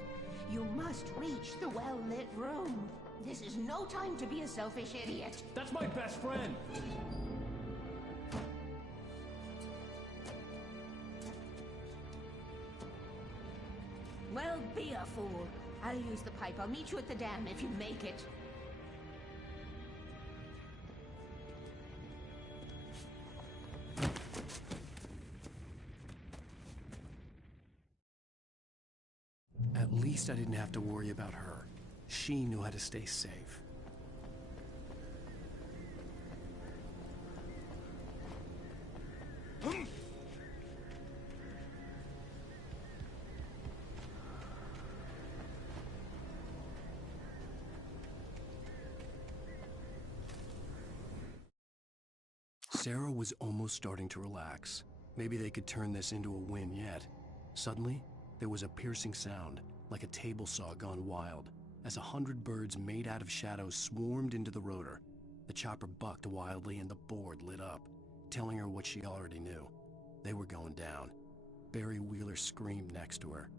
You must reach the well-lit room. This is no time to be a selfish idiot. That's my best friend. Well, be a fool. I'll use the pipe. I'll meet you at the dam if you make it. At least I didn't have to worry about her. She knew how to stay safe. Sarah was almost starting to relax. Maybe they could turn this into a win yet. Suddenly, there was a piercing sound, like a table saw gone wild, as 100 birds made out of shadows swarmed into the rotor. The chopper bucked wildly and the board lit up, telling her what she already knew. They were going down. Barry Wheeler screamed next to her.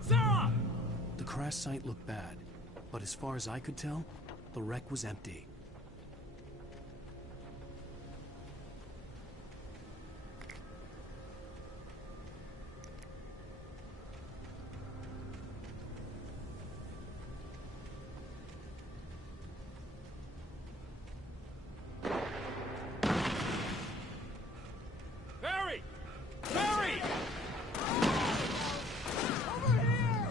Sarah! The crash site looked bad, but as far as I could tell, the wreck was empty. Barry! Barry! Over here!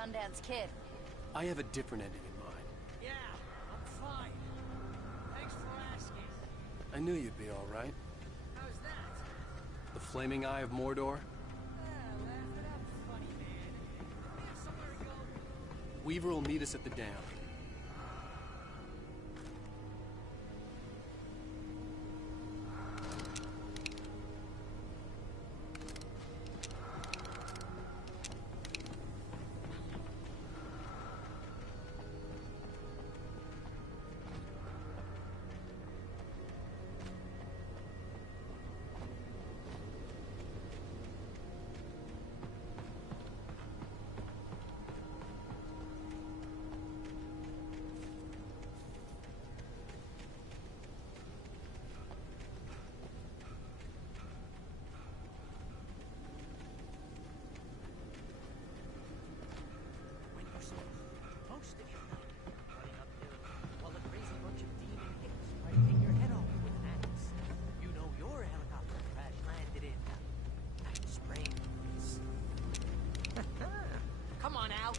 Sundance Kid. I have a different ending in mind. Yeah, I'm fine. Thanks for asking. I knew you'd be all right. How's that? The flaming eye of Mordor? Laugh it up, funny man. We have somewhere to go. Weaver will meet us at the dam.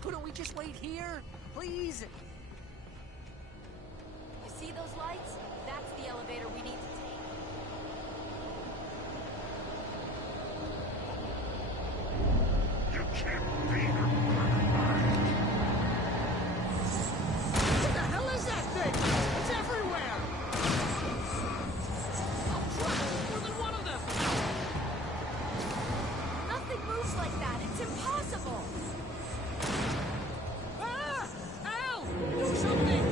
Couldn't we just wait here? Please? You see those lights? That's the elevator we need to take. You can't be her. What the hell is that thing? It's everywhere! Oh, crap! More than one of them! Nothing moves like that. It's impossible. Ah! Al! Do something!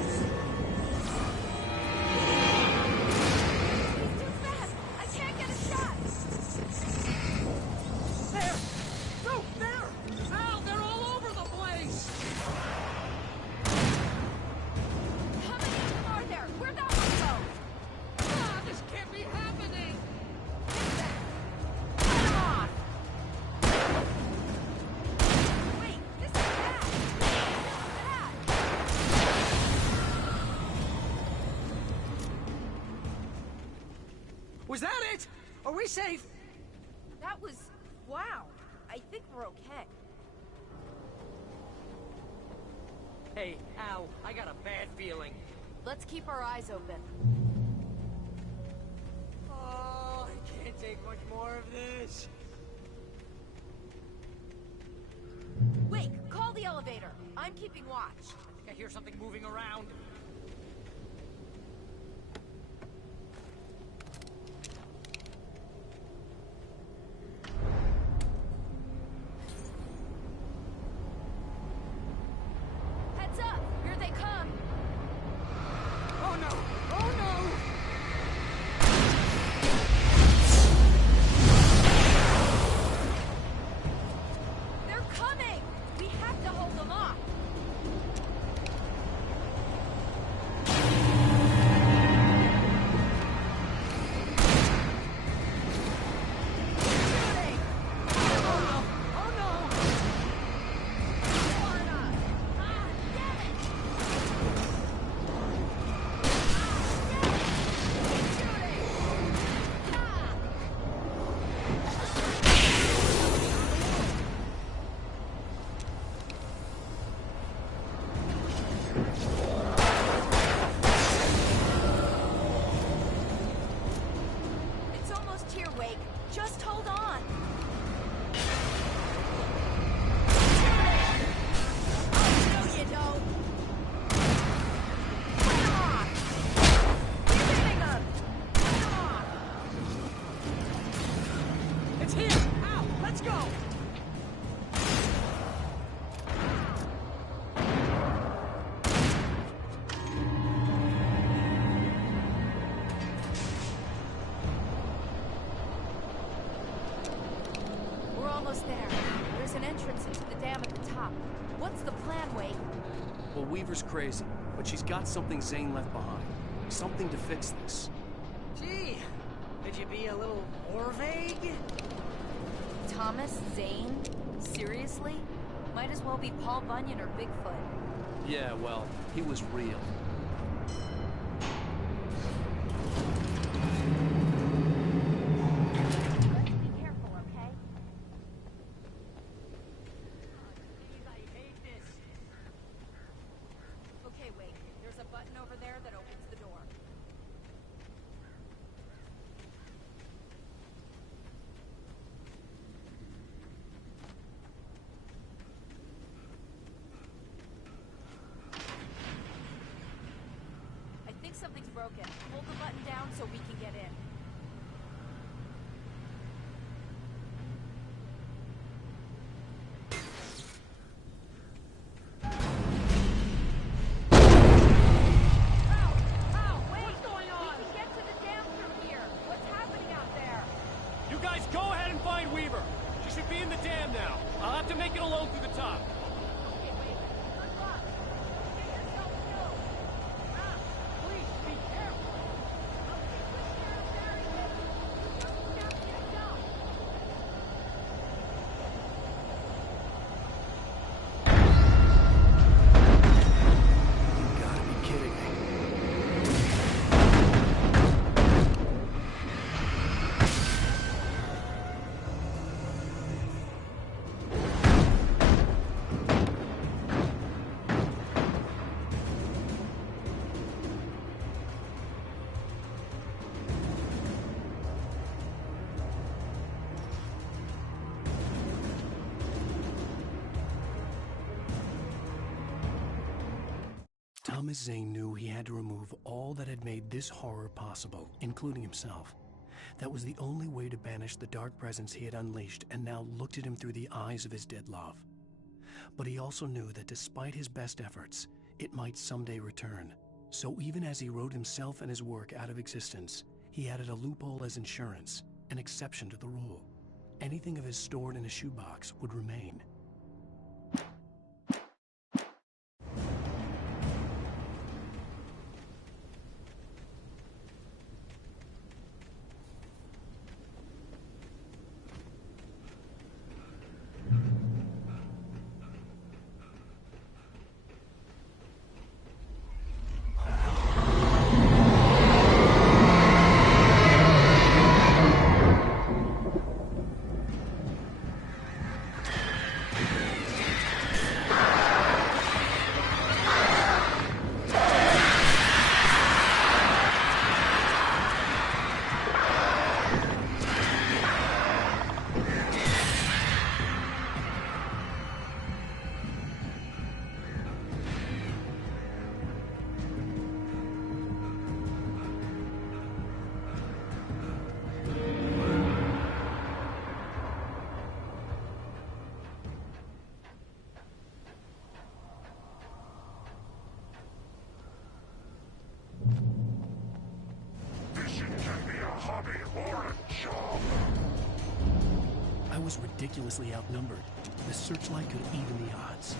He's too fast. I can't get a shot. There! No, there! Al, they're all over the place! How many of them are there? Where'd that one go? Ah, this can't be happening! Get him off! Wait, this is bad. Was that it? Are we safe? That was... wow. I think we're okay. Hey, Al, I got a bad feeling. Let's keep our eyes open. Oh, I can't take much more of this. Wait, call the elevator. I'm keeping watch. I think I hear something moving around. Heads up! Here they come! Oh no! Oh no! They're coming! We have to hold them off! Shooting! Oh no! Oh no! Florida! Ah, get it! Shooting! Ah! It's almost here, Wake. Just hold on. Oh, no, you don't. Get him off. You're hitting him. Get him off. It's here! Al, let's go! We're almost there. There's an entrance into the dam at the top. What's the plan, Wake? Well, Weaver's crazy, but she's got something Zane left behind. Something to fix this. Gee, could you be a little more vague? Thomas Zane? Seriously? Might as well be Paul Bunyan or Bigfoot. Yeah, well, he was real. Let's be careful, okay? Jeez, I hate broken. Hold the button down so we can get in. Go ahead and find Weaver. She should be in the dam now. I'll have to make it alone through the top. Okay, wait. Good luck. Get yourself killed. Please be careful. Okay, push down there and get. You just have to get down. You gotta be kidding me. Thomas Zane knew he had to remove all that had made this horror possible, including himself. That was the only way to banish the dark presence he had unleashed and now looked at him through the eyes of his dead love. But he also knew that despite his best efforts, it might someday return. So even as he wrote himself and his work out of existence, he added a loophole as insurance, an exception to the rule. Anything of his stored in a shoebox would remain. I was ridiculously outnumbered. The searchlight could even the odds.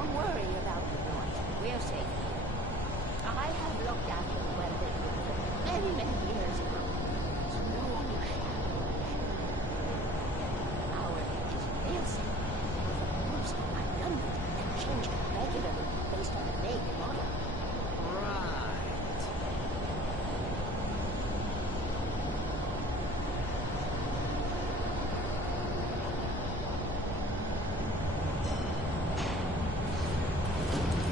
Don't worry about the noise. We're safe here. I have looked after the weather for many, many years now. So no one will Our is real safe. With a boost on my number and change regularly based on the make and model. Right.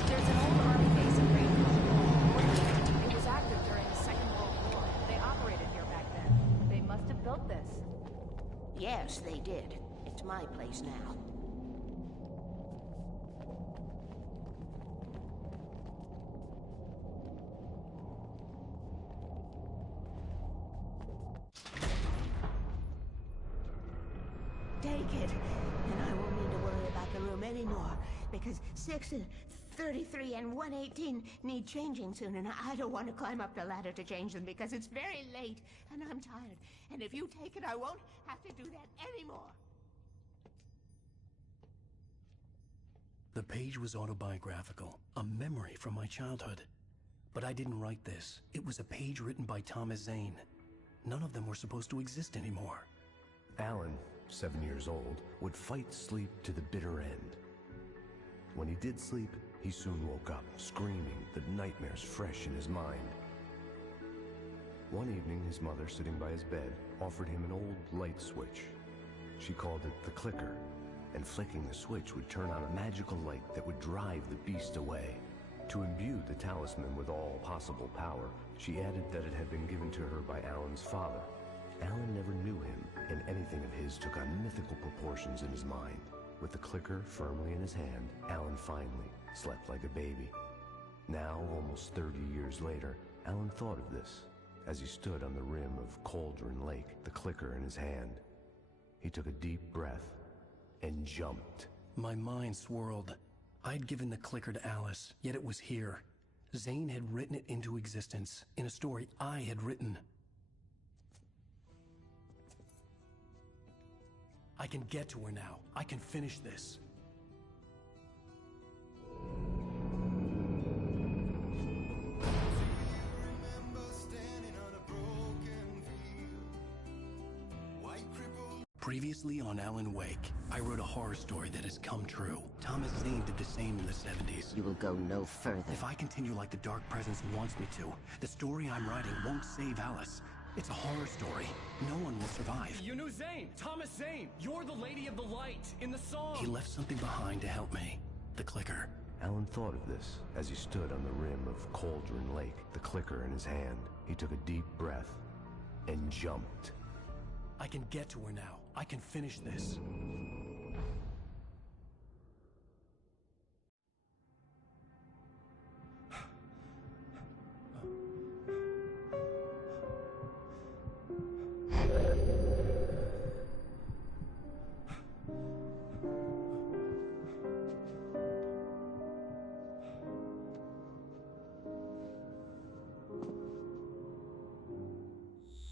There's an old army base in Great Falls. It was active during the Second World War. They operated here back then. They must have built this. Yes, they did. It's my place now. Take it, and I won't need to worry about the room anymore, because 6 and 33 and 118 need changing soon, and I don't want to climb up the ladder to change them because it's very late, and I'm tired. And if you take it, I won't have to do that anymore. The page was autobiographical, a memory from my childhood. But I didn't write this. It was a page written by Thomas Zane. None of them were supposed to exist anymore. Alan, 7 years old, would fight sleep to the bitter end. When he did sleep, he soon woke up, screaming, the nightmares fresh in his mind. One evening, his mother, sitting by his bed, offered him an old light switch. She called it the clicker, and flicking the switch would turn on a magical light that would drive the beast away. To imbue the talisman with all possible power, she added that it had been given to her by Alan's father. Alan never knew him, and anything of his took on mythical proportions in his mind. With the clicker firmly in his hand, Alan finally slept like a baby. Now, almost 30 years later, Alan thought of this as he stood on the rim of Cauldron Lake, the clicker in his hand. He took a deep breath and jumped. My mind swirled. I'd given the clicker to Alice, yet it was here. Zane had written it into existence, in a story I had written. I can get to her now. I can finish this. Previously on Alan Wake, I wrote a horror story that has come true. Thomas Zane did the same in the 70s. You will go no further. If I continue like the Dark Presence wants me to, the story I'm writing won't save Alice. It's a horror story. No one will survive. You knew Zane! Thomas Zane! You're the Lady of the Light in the song! He left something behind to help me. The clicker. Alan thought of this as he stood on the rim of Cauldron Lake, the clicker in his hand. He took a deep breath and jumped. I can get to her now. I can finish this.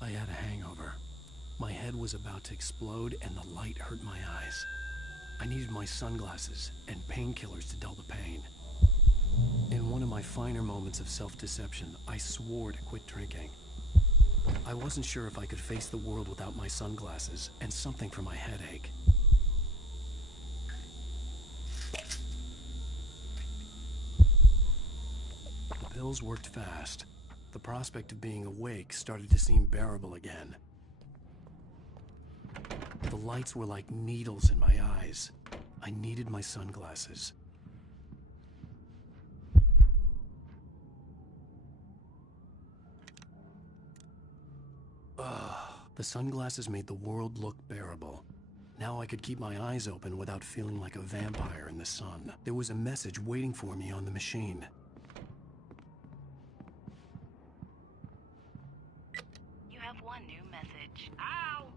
I had a hangover. My head was about to explode and the light hurt my eyes. I needed my sunglasses and painkillers to dull the pain. In one of my finer moments of self-deception, I swore to quit drinking. I wasn't sure if I could face the world without my sunglasses and something for my headache. The pills worked fast. The prospect of being awake started to seem bearable again. The lights were like needles in my eyes. I needed my sunglasses. The sunglasses made the world look bearable. Now I could keep my eyes open without feeling like a vampire in the sun. There was a message waiting for me on the machine. You have one new message. Al!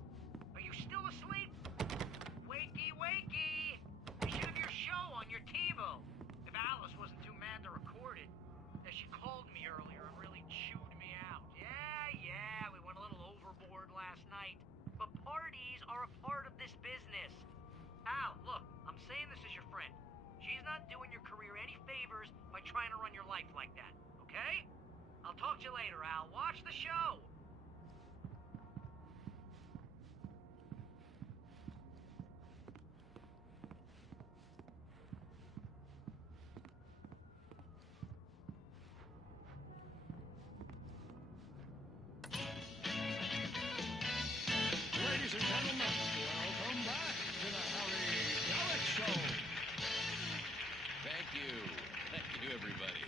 Are you still asleep? Wakey, wakey! You should have your show on your TiVo. If Alice wasn't too mad to record it. As she called me earlier and really chewed me out. Yeah, we went a little overboard last night. But parties are a part of this business. Al, look, I'm saying this as your friend. She's not doing your career trying to run your life like that, okay? I'll talk to you later, Al. Watch the show! Ladies and gentlemen, welcome back to the Harry Dalek Show. Thank you. Thank you, everybody.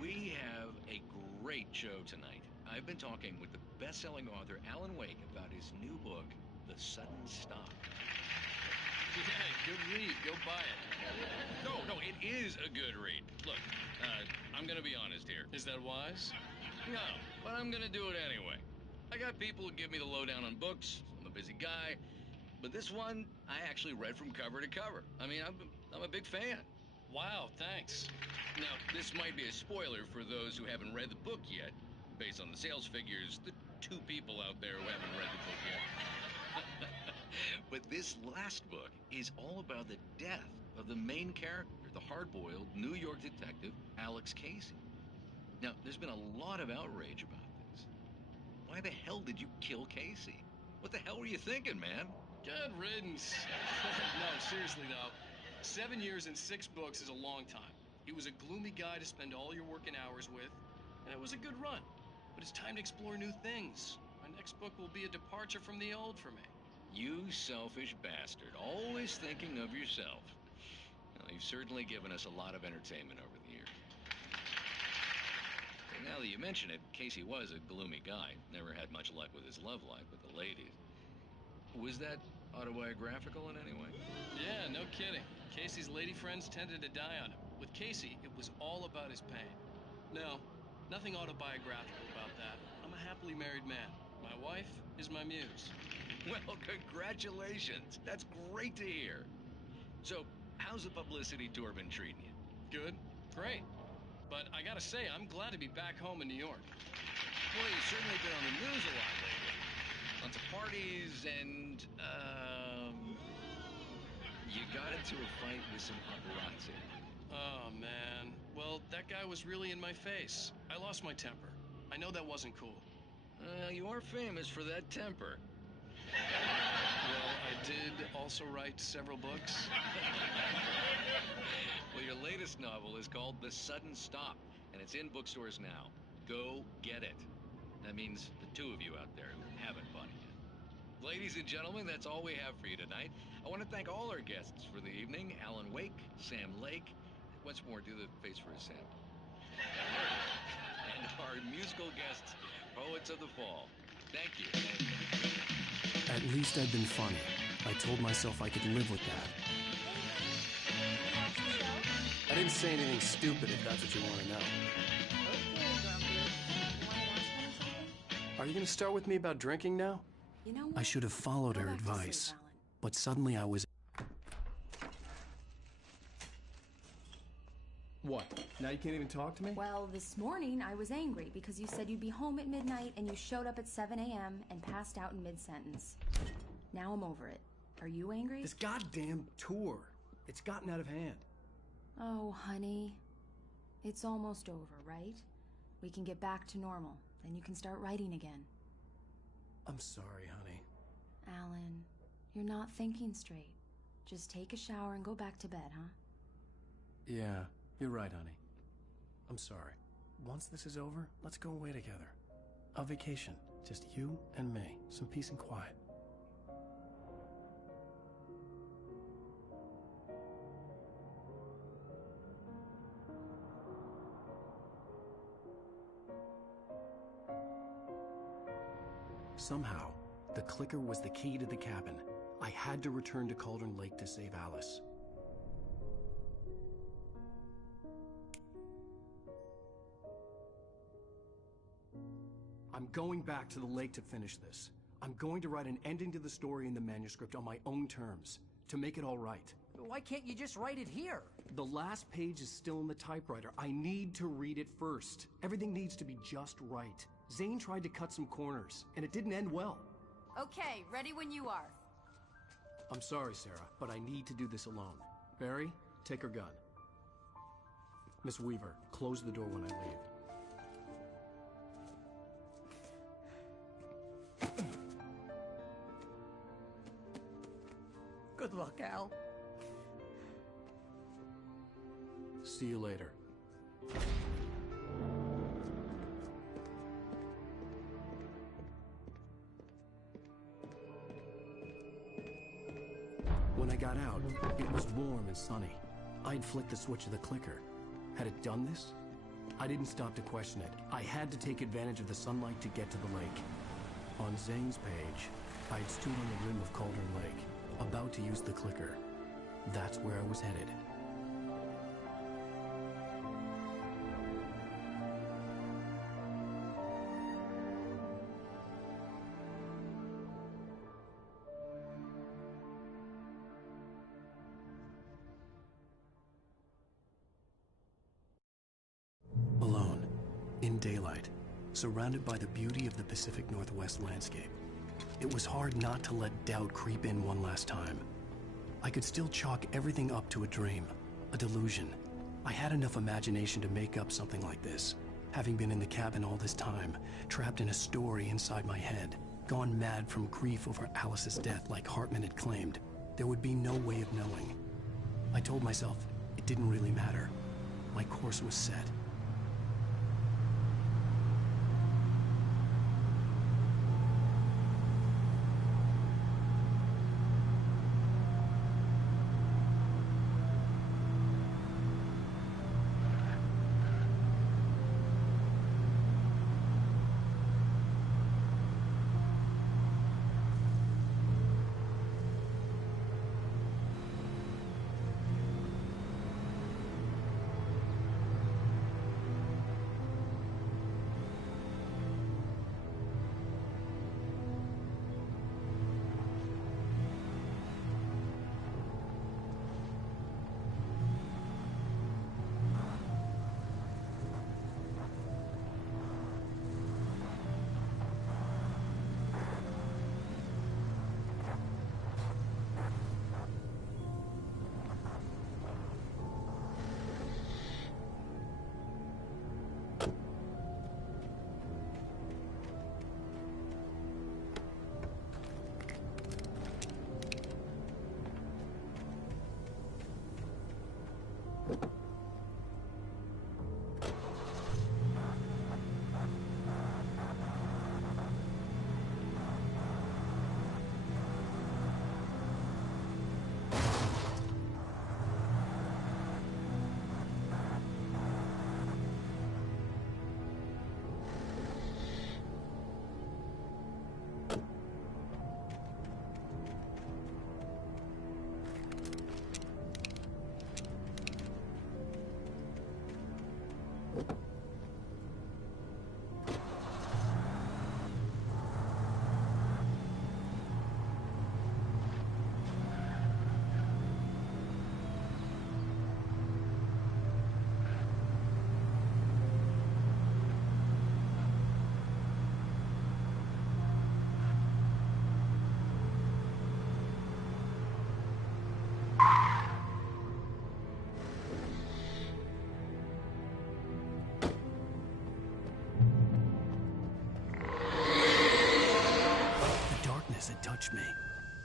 We have a great show tonight. I've been talking with the best-selling author Alan Wake about his new book, The Sudden Stop. Yeah, good read. Go buy it. No, it is a good read. Look, I'm gonna be honest here. Is that wise? No, but I'm gonna do it anyway. I got people who give me the lowdown on books. I'm a busy guy. But this one, I actually read from cover to cover. I mean, I'm a big fan. Wow, thanks. Now, this might be a spoiler for those who haven't read the book yet. Based on the sales figures, the 2 people out there who haven't read the book yet. But this last book is all about the death of the main character, the hard-boiled New York detective, Alex Casey. Now, there's been a lot of outrage about this. Why the hell did you kill Casey? What the hell were you thinking, man? Good riddance. No, seriously though. 7 years and 6 books is a long time. He was a gloomy guy to spend all your working hours with, and it was a good run. But it's time to explore new things. My next book will be a departure from the old for me. You selfish bastard, always thinking of yourself. Well, you've certainly given us a lot of entertainment over the years. And now that you mention it, Casey was a gloomy guy. Never had much luck with his love life with the ladies. Was that autobiographical in any way? Yeah, no kidding. Casey's lady friends tended to die on him. With Casey, it was all about his pain. No, nothing autobiographical about that. I'm a happily married man. My wife is my muse. Well, congratulations. That's great to hear. So, how's the publicity tour been treating you? Good. Great. But I gotta say, I'm glad to be back home in New York. Well, you've certainly been on the news a lot lately. Lots of parties and, you got into a fight with some paparazzi. Oh, man. Well, that guy was really in my face. I lost my temper. I know that wasn't cool. You are famous for that temper. Well, I did also write several books. Well, your latest novel is called The Sudden Stop, and it's in bookstores now. Go get it. That means the 2 of you out there who haven't bought it yet. Ladies and gentlemen, that's all we have for you tonight. I want to thank all our guests for the evening. Alan Wake, Sam Lake. Once more, do the face for a sample. And our musical guests, Poets of the Fall. Thank you. At least I'd been funny. I told myself I could live with that. I didn't say anything stupid, if that's what you want to know. Are you going to start with me about drinking now? You know what? I should have followed her advice, but suddenly I was... What? Now you can't even talk to me? Well, this morning I was angry because you said you'd be home at midnight and you showed up at 7 a.m. and passed out in mid-sentence. Now I'm over it. Are you angry? This goddamn tour. It's gotten out of hand. Oh, honey. It's almost over, right? We can get back to normal. Then you can start writing again. I'm sorry, honey. Alan, you're not thinking straight. Just take a shower and go back to bed, huh? Yeah, you're right, honey. I'm sorry. Once this is over, let's go away together. A vacation. Just you and me. Some peace and quiet. Somehow, the clicker was the key to the cabin. I had to return to Cauldron Lake to save Alice. I'm going back to the lake to finish this. I'm going to write an ending to the story in the manuscript on my own terms, to make it all right. Why can't you just write it here? The last page is still in the typewriter. I need to read it first. Everything needs to be just right. Zane tried to cut some corners, and it didn't end well. Okay, ready when you are. I'm sorry, Sarah, but I need to do this alone. Barry, take her gun. Miss Weaver, close the door when I leave. Good luck, Al. See you later. When I got out, it was warm and sunny. I'd flicked the switch of the clicker. Had it done this? I didn't stop to question it. I had to take advantage of the sunlight to get to the lake. On Zane's page, I'd stood on the rim of Cauldron Lake, about to use the clicker. That's where I was headed. Alone, in daylight, surrounded by the beauty of the Pacific Northwest landscape. It was hard not to let doubt creep in one last time. I could still chalk everything up to a dream, a delusion. I had enough imagination to make up something like this, having been in the cabin all this time, trapped in a story inside my head, gone mad from grief over Alice's death like Hartman had claimed. There would be no way of knowing. I told myself it didn't really matter. My course was set. Had touched me.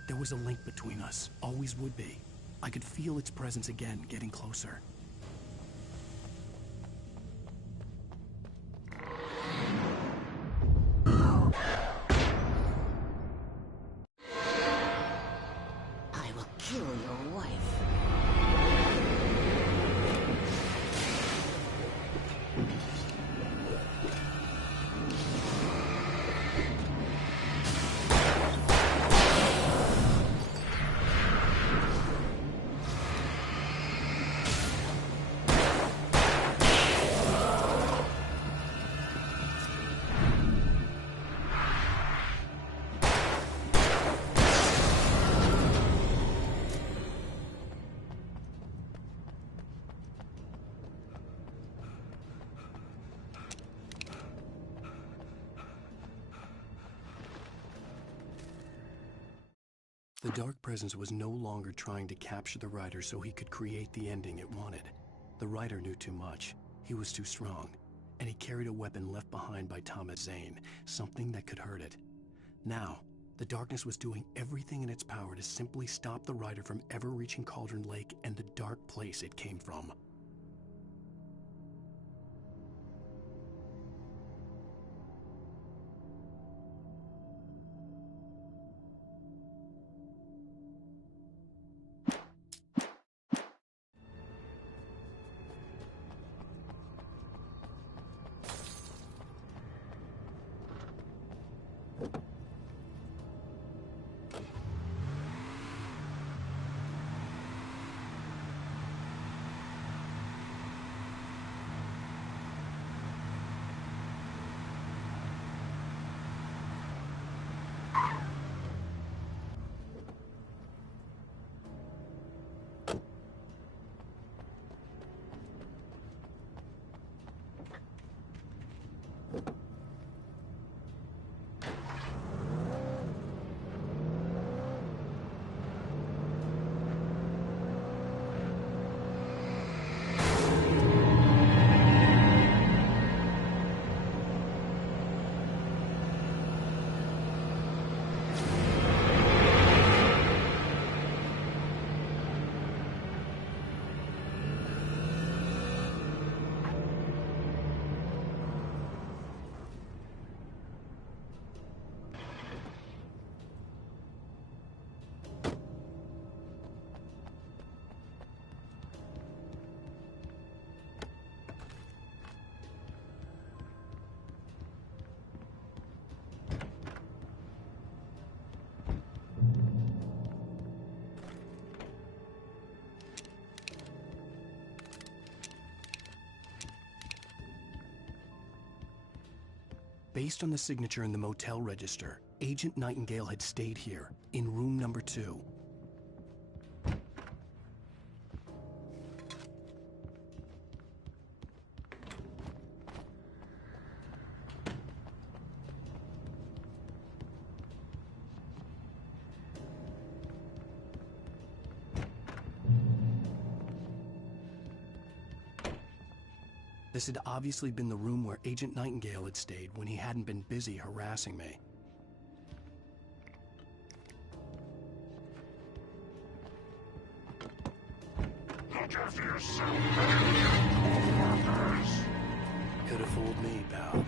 There was a link between us, always would be. I could feel its presence again, getting closer. I will kill your wife. The Dark Presence was no longer trying to capture the writer so he could create the ending it wanted. The writer knew too much. He was too strong. And he carried a weapon left behind by Thomas Zane, something that could hurt it. Now, the darkness was doing everything in its power to simply stop the writer from ever reaching Cauldron Lake and the dark place it came from. Based on the signature in the motel register, Agent Nightingale had stayed here, in room number 2. This had obviously been the room where Agent Nightingale had stayed when he hadn't been busy harassing me. Look after yourself, workers! Could have fooled me, pal.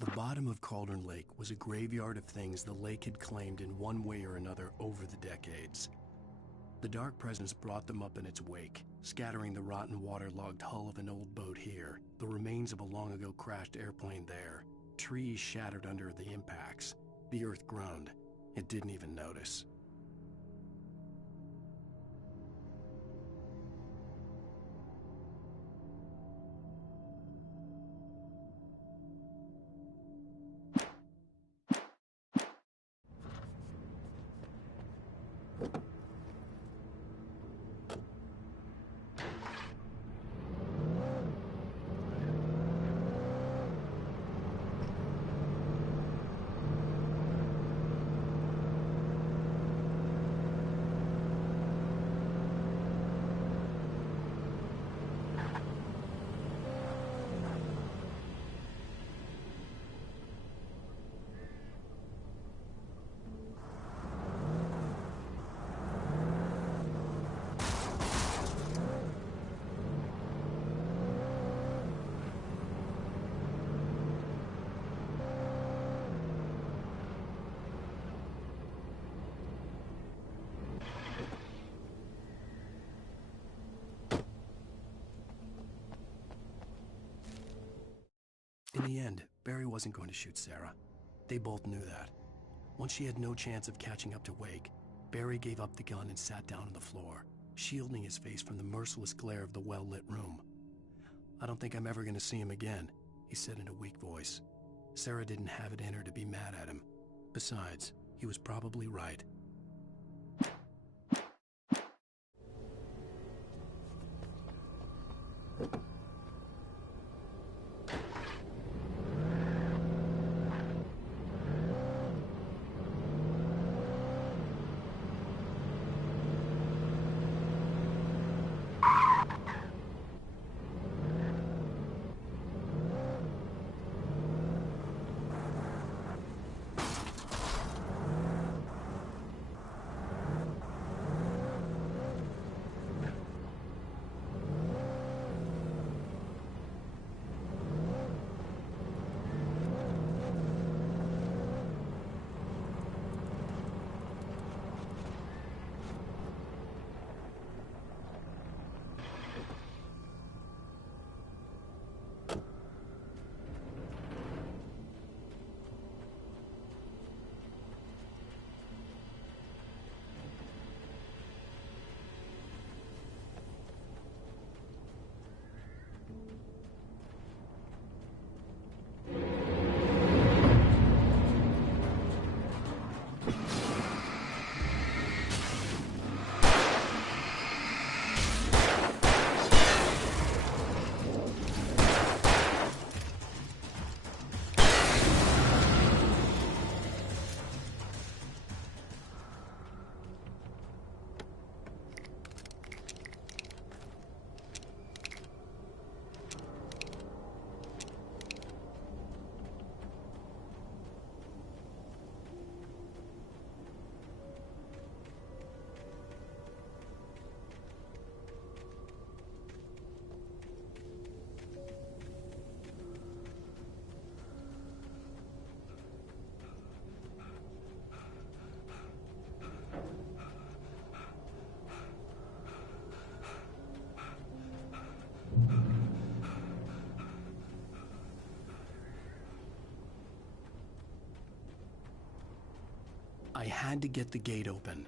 The bottom of Cauldron Lake was a graveyard of things the lake had claimed in one way or another over the decades. The Dark Presence brought them up in its wake, scattering the rotten waterlogged hull of an old boat here, the remains of a long-ago crashed airplane there, trees shattered under the impacts. The earth groaned. It didn't even notice. In the end, Barry wasn't going to shoot Sarah. They both knew that. Once she had no chance of catching up to Wake, Barry gave up the gun and sat down on the floor, shielding his face from the merciless glare of the well-lit room. "I don't think I'm ever going to see him again," he said in a weak voice. Sarah didn't have it in her to be mad at him. Besides, he was probably right. had to get the gate open.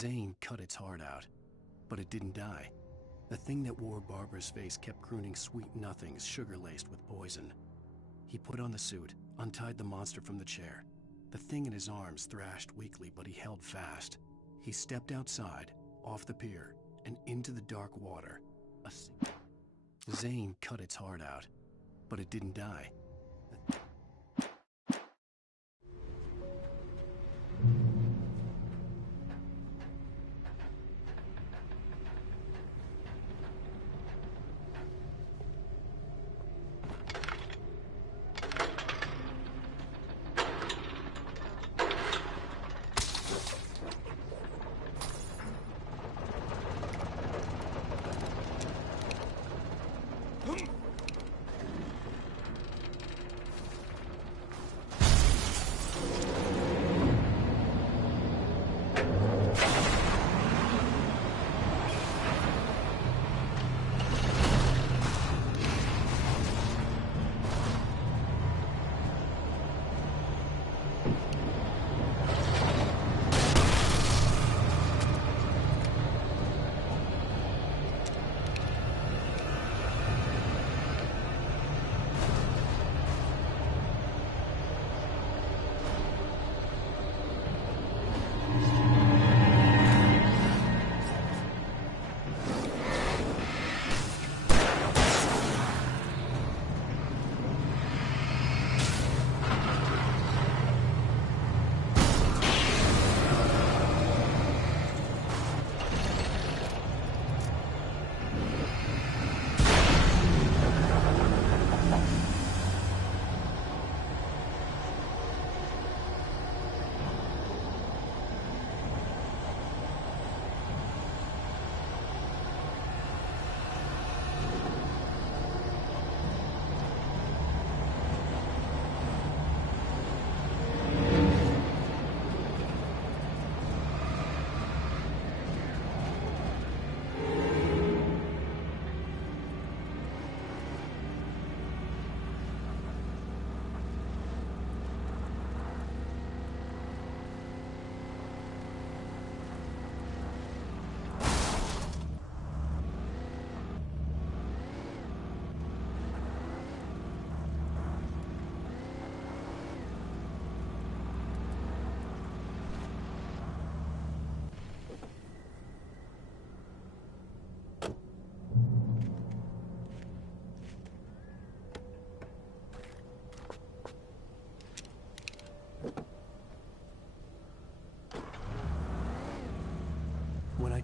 Zane cut its heart out, but it didn't die. The thing that wore Barbara's face kept crooning sweet nothings sugar-laced with poison. He put on the suit, untied the monster from the chair. The thing in his arms thrashed weakly, but he held fast. He stepped outside, off the pier, and into the dark water. Zane cut its heart out, but it didn't die.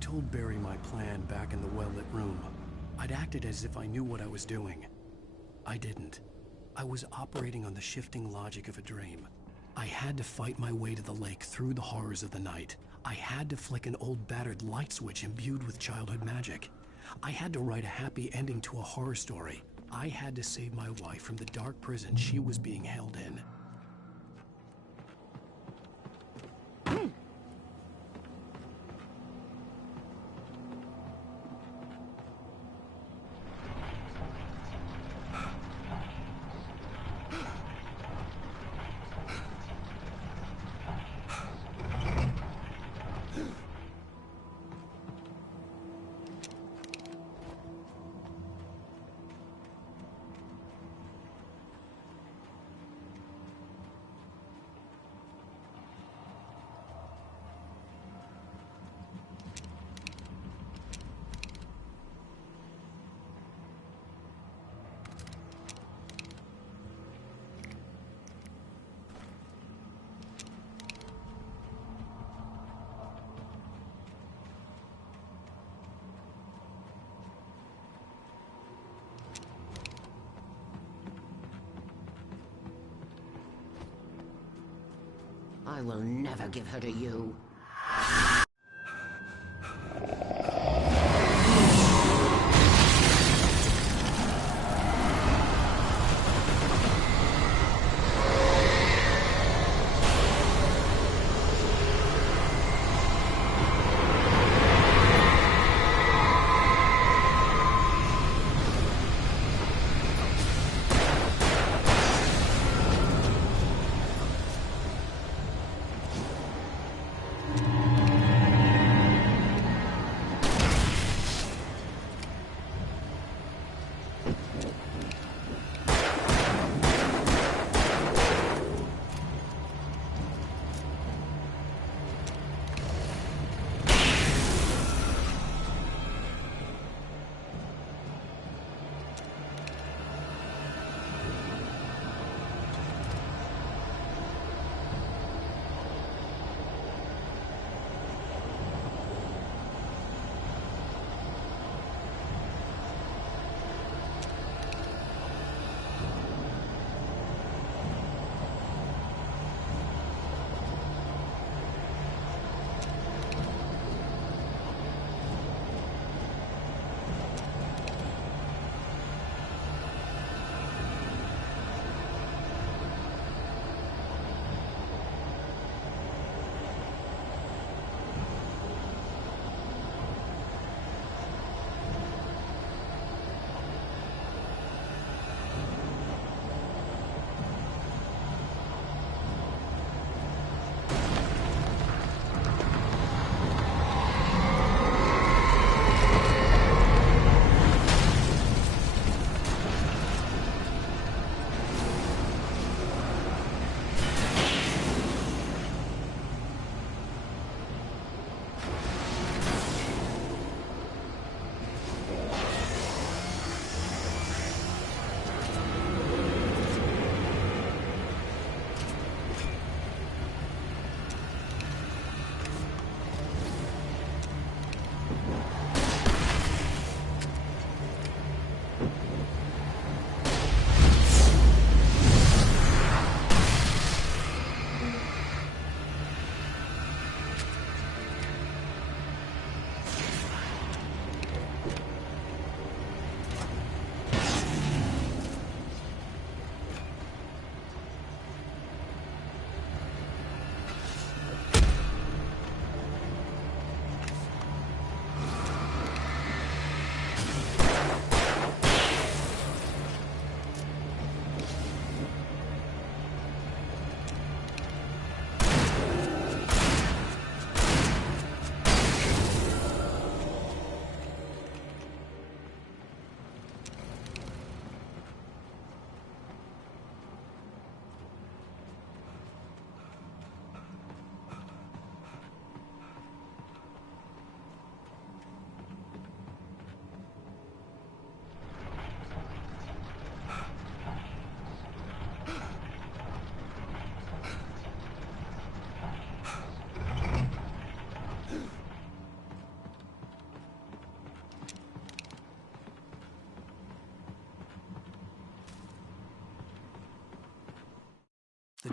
told Barry my plan back in the well-lit room. I'd acted as if I knew what I was doing. I didn't. I was operating on the shifting logic of a dream. I had to fight my way to the lake through the horrors of the night. I had to flick an old battered light switch imbued with childhood magic. I had to write a happy ending to a horror story. I had to save my wife from the dark prison she was being held in. I will never give her to you.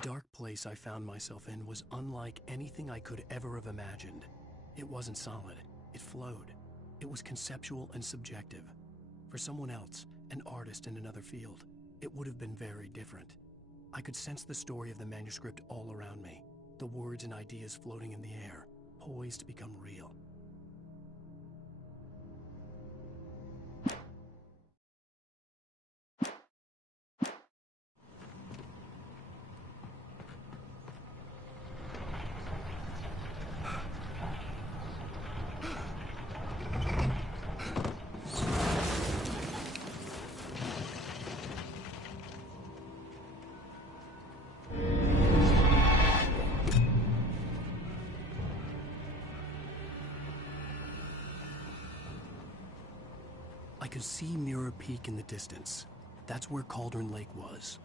dark place I found myself in was unlike anything I could ever have imagined. It wasn't solid. It flowed. It was conceptual and subjective. For someone else, an artist in another field, it would have been very different. I could sense the story of the manuscript all around me, the words and ideas floating in the air, poised to become real. I could see Mirror Peak in the distance. That's where Cauldron Lake was.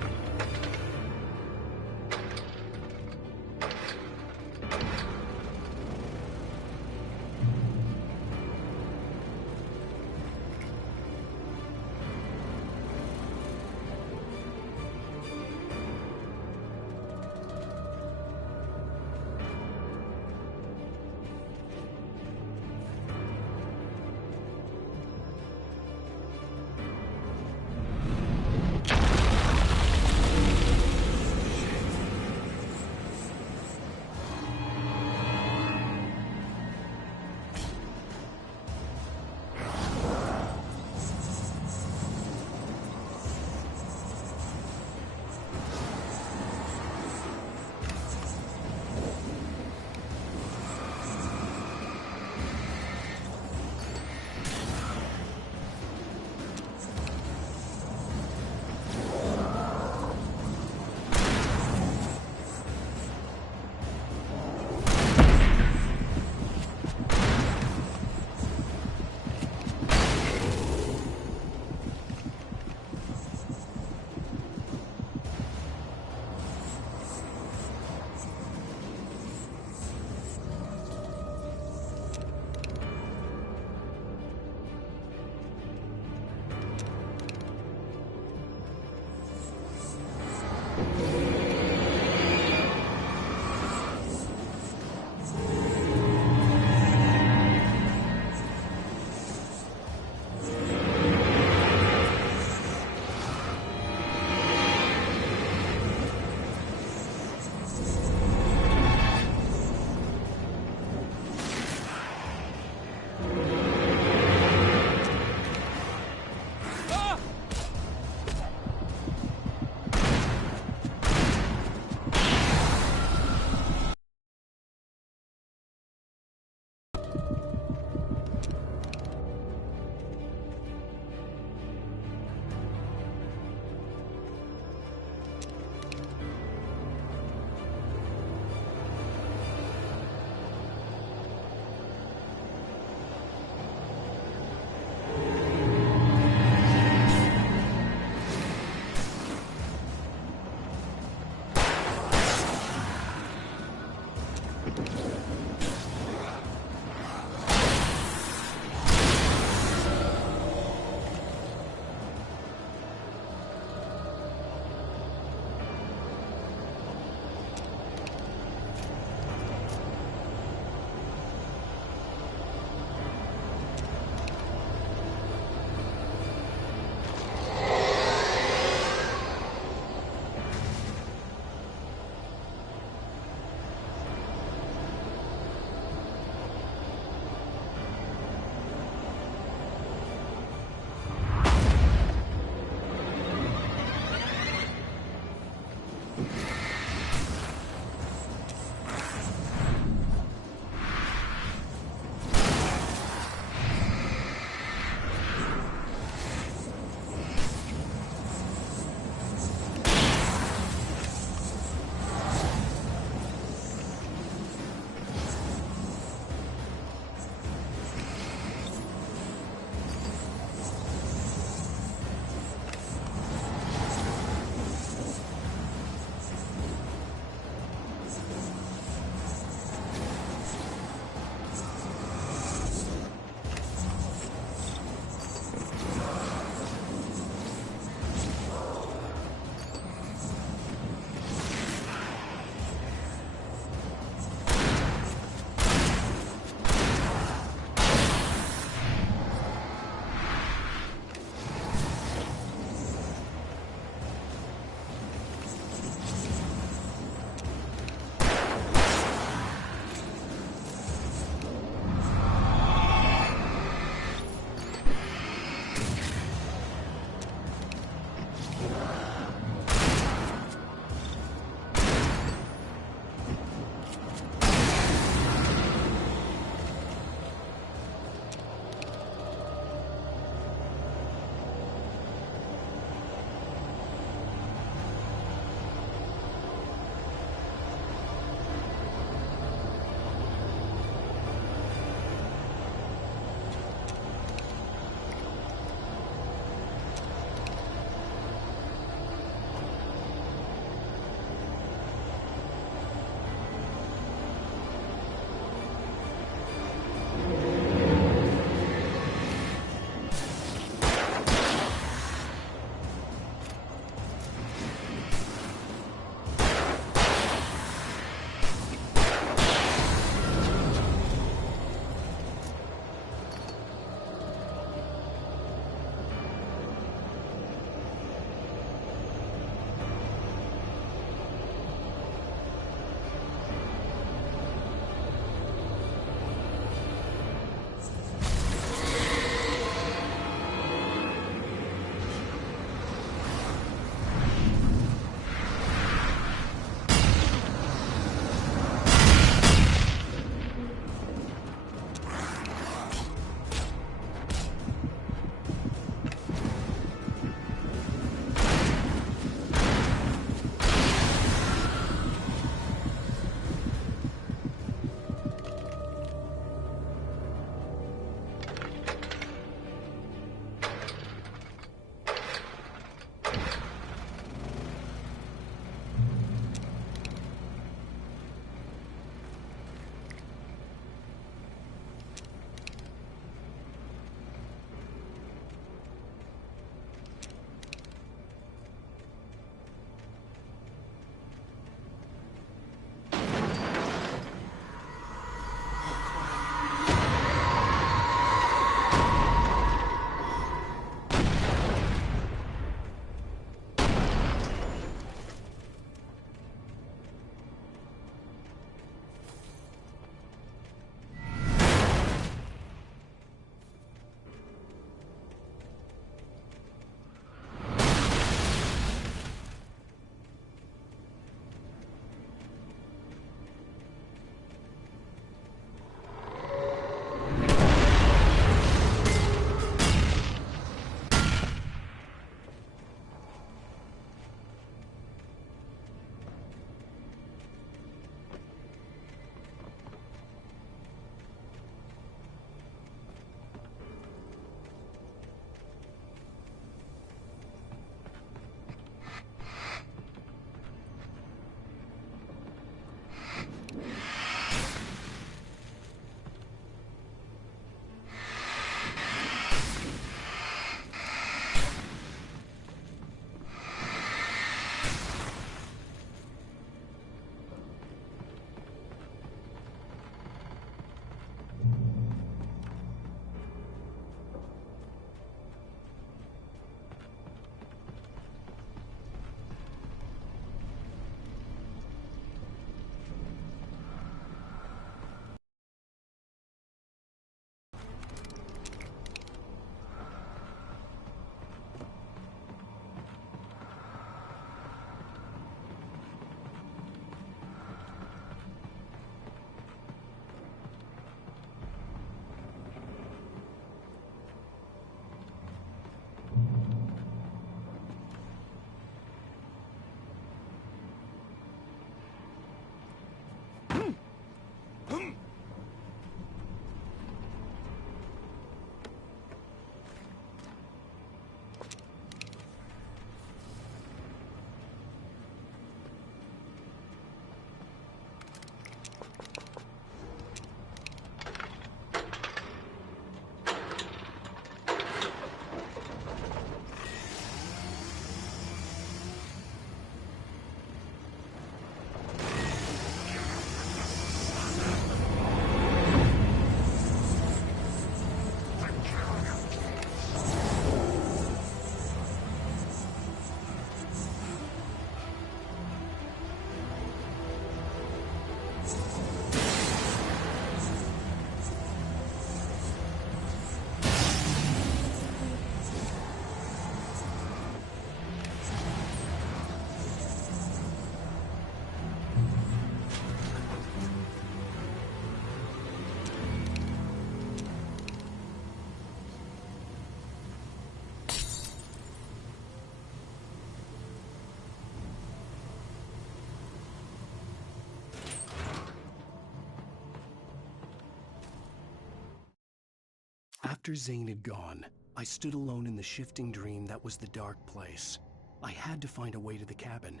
After Zane had gone, I stood alone in the shifting dream that was the dark place. I had to find a way to the cabin.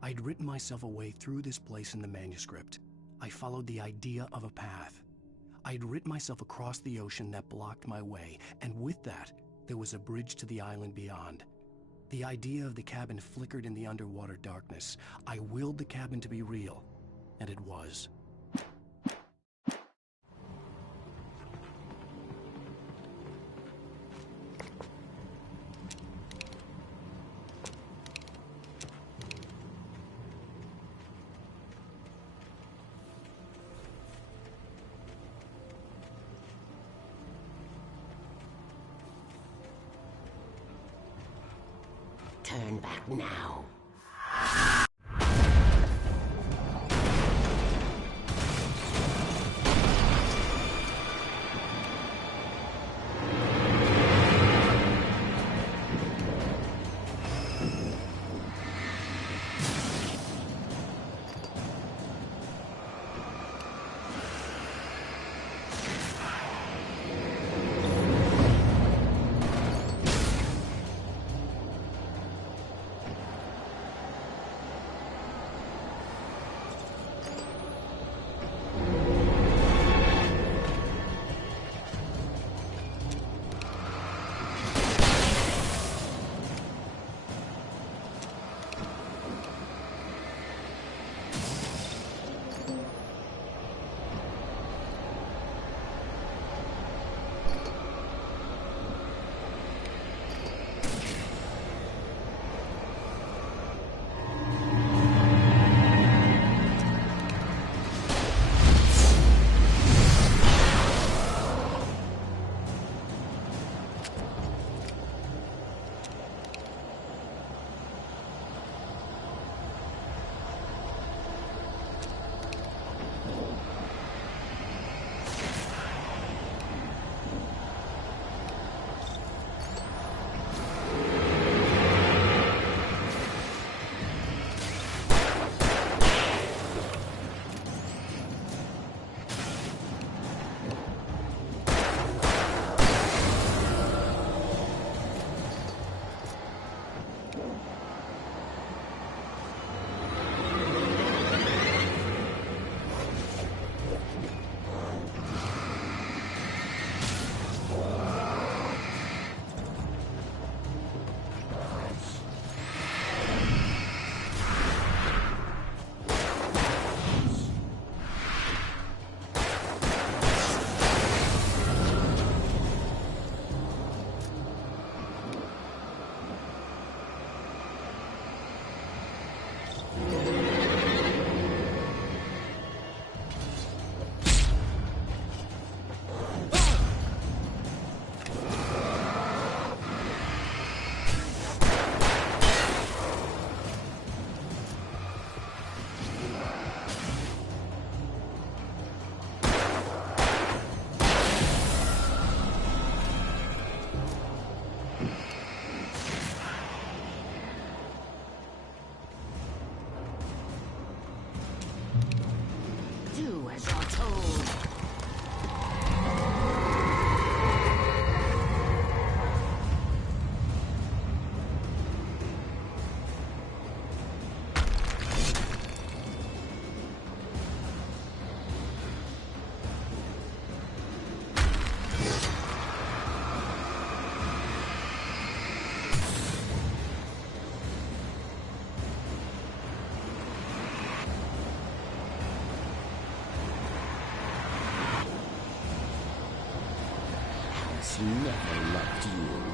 I'd written myself a way through this place in the manuscript. I followed the idea of a path. I'd written myself across the ocean that blocked my way, and with that, there was a bridge to the island beyond. The idea of the cabin flickered in the underwater darkness. I willed the cabin to be real, and it was. Turn back now. Never loved you.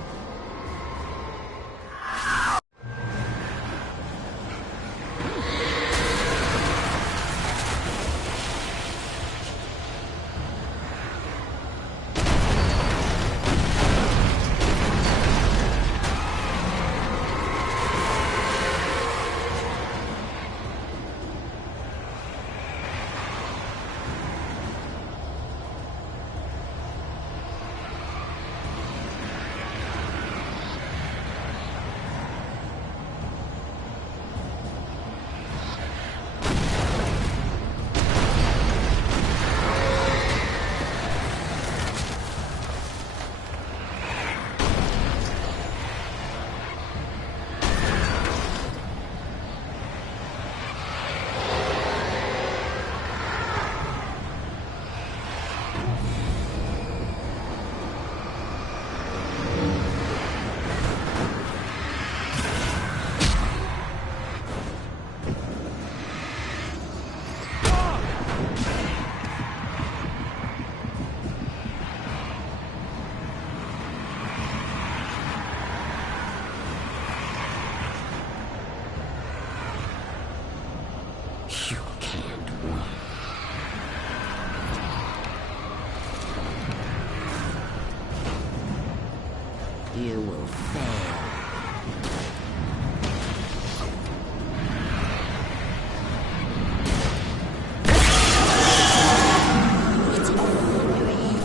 You will fail. It's all in your head.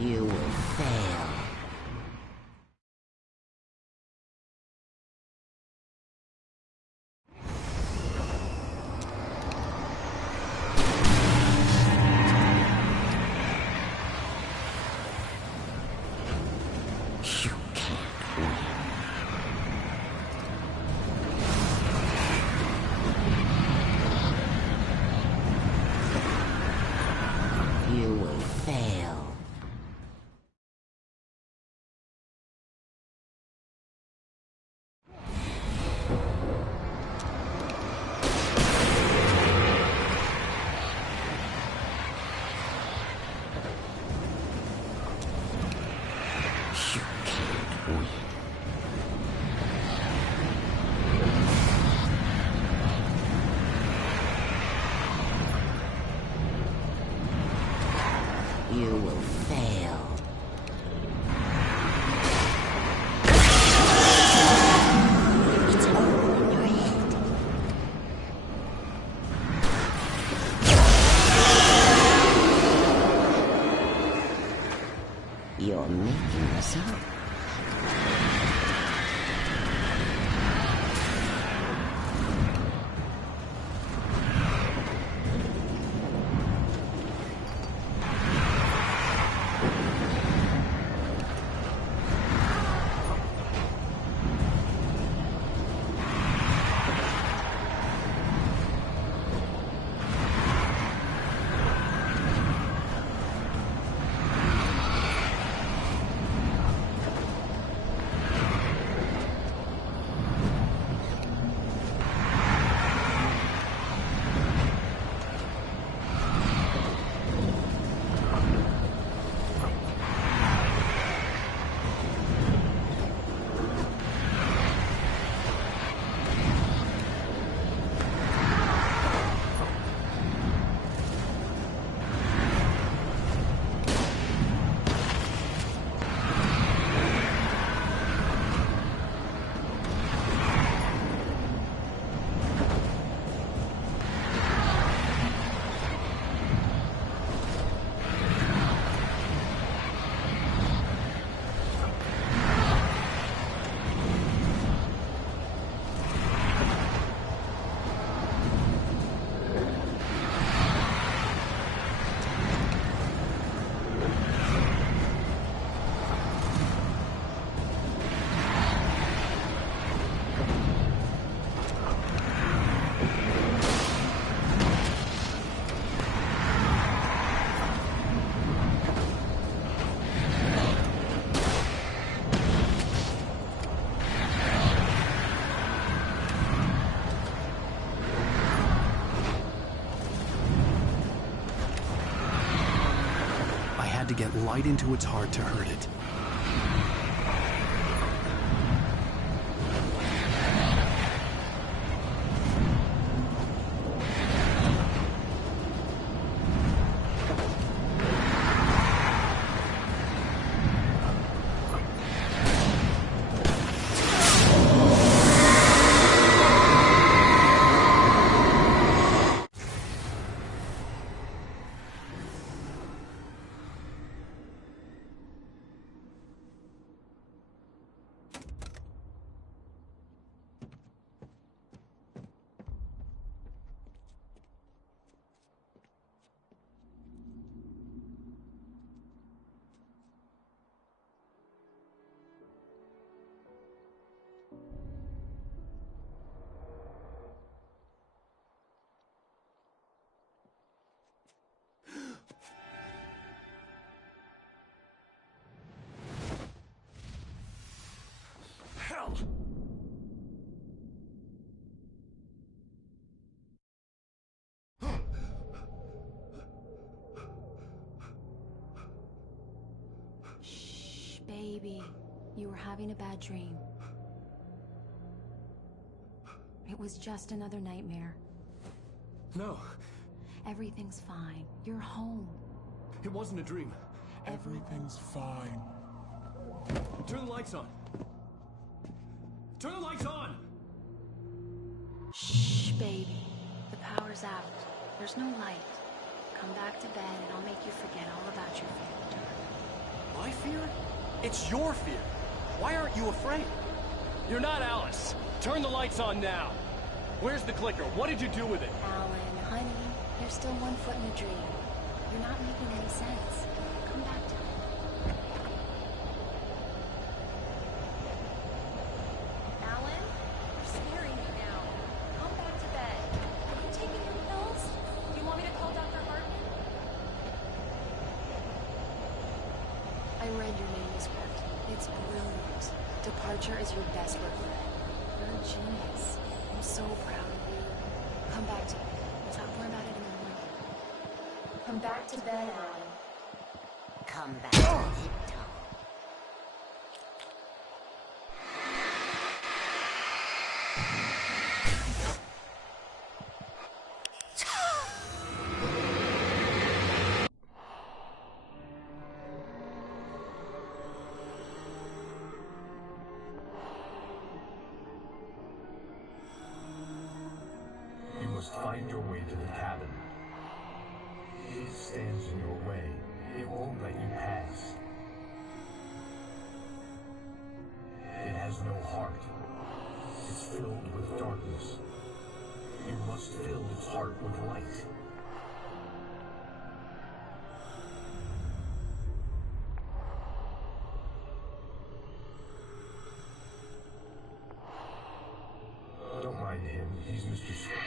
You will fail. You can't win. You will fail. You will fail. It's all in your head. You're making this up. To get light into its heart to hurt it. Baby, you were having a bad dream. It was just another nightmare. No. Everything's fine. You're home. It wasn't a dream. Everything's fine. Turn the lights on. Turn the lights on! Shh, baby. The power's out. There's no light. Come back to bed and I'll make you forget all about your fear. My fear? It's your fear. Why aren't you afraid? You're not Alice. Turn the lights on now. Where's the clicker? What did you do with it? Alan, honey, you're still 1 foot in a dream. You're not making any sense. Come back to me. Alan, you're scaring me now. Come back to bed. Have you taken your pills? Do you want me to call Dr. Hartman? I read your manuscript. It's brilliant. Departure is your best regret. You're a genius. I'm so proud of you. Come back to me. We'll talk more about it in the morning. Come back to bed, Alan. Come back to it, Tom. You must find your way to the cabin. It stands in your way. It won't let you pass. It has no heart. It's filled with darkness. You must fill its heart with light. Don't mind him. He's Mr. Scott.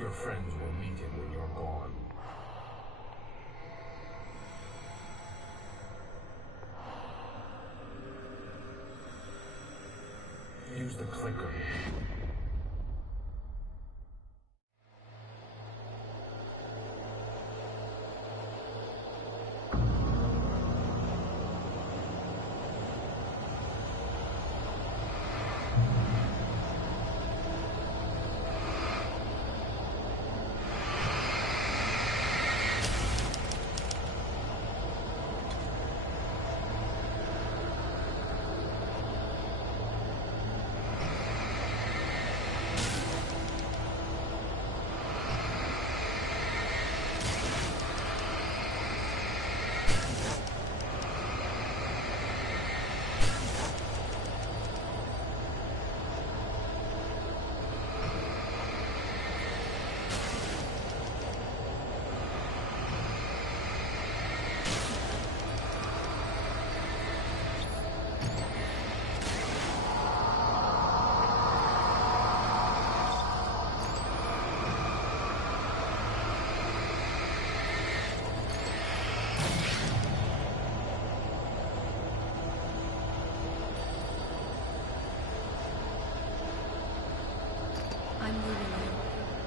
Your friends will meet him when you're gone. Use the clicker.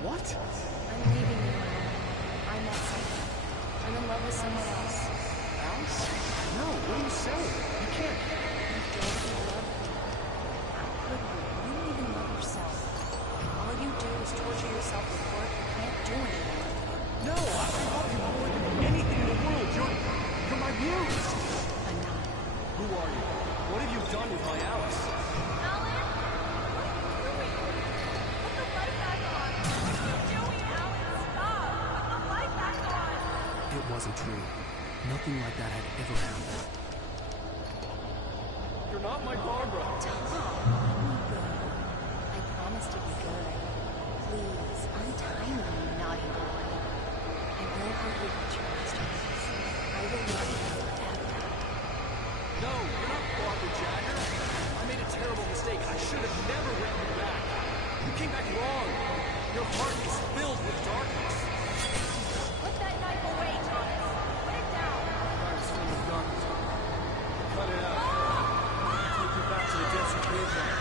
What? I'm leaving you, Alan. I met someone. I'm in love with someone else. Alice? No, what are you saying? You can't. You don't love me. How could you? You don't even love yourself. All you do is torture yourself with work you can't do anymore. No, I love you more than anything in the world. You're my muse. I'm not. Who are you? What have you done with my Alice? Alan? What are you doing? Put the light back on. What are you doing, Alan? Stop. Put the light back on. It wasn't true. Nothing like that had ever happened. You're not my Barbara. Tom, let me go. I promise to be good. Please, untie me, you naughty boy. I will help you reach your masterpiece. I will love you forever. No, you're not Barbara Jagger. I made a terrible mistake. I should have never written you back. You came back wrong. Your heart is filled with darkness. Put that knife away, Thomas. Put it down. Heart's filled with darkness. Cut it out. Take you back to the desert graveyard.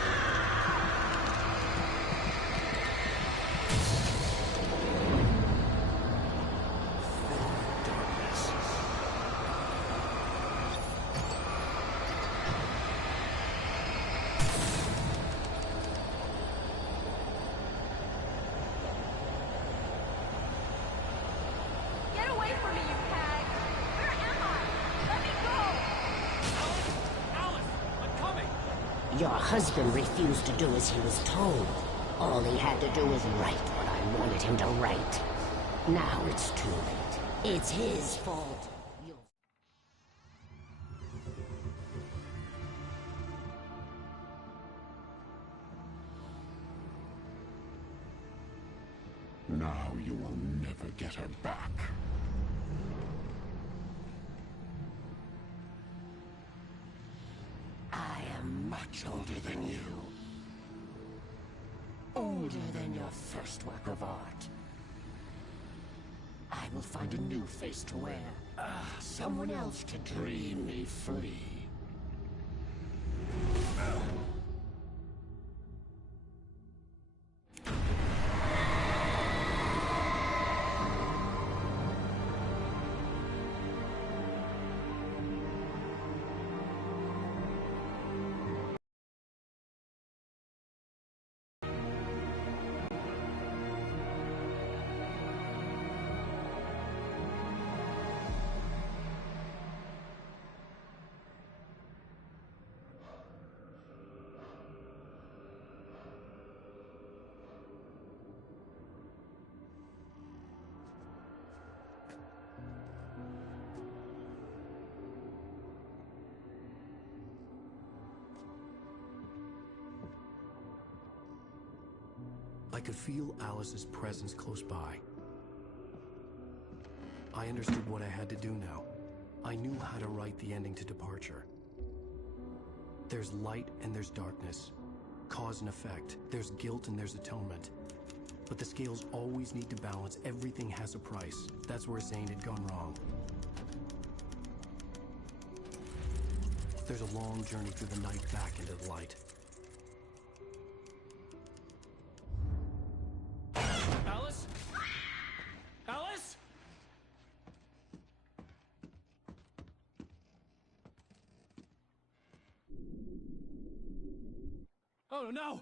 Your husband refused to do as he was told. All he had to do was write what I wanted him to write. Now it's too late. It's his fault. Now you will never get her back. I am much older than you. Older than your first work of art. I will find a new face to wear. Someone else to dream me free. I could feel Alice's presence close by. I understood what I had to do now. I knew how to write the ending to Departure. There's light and there's darkness. Cause and effect. There's guilt and there's atonement. But the scales always need to balance. Everything has a price. That's where Zane had gone wrong. There's a long journey through the night back into the light. Alice? Alice? Oh no!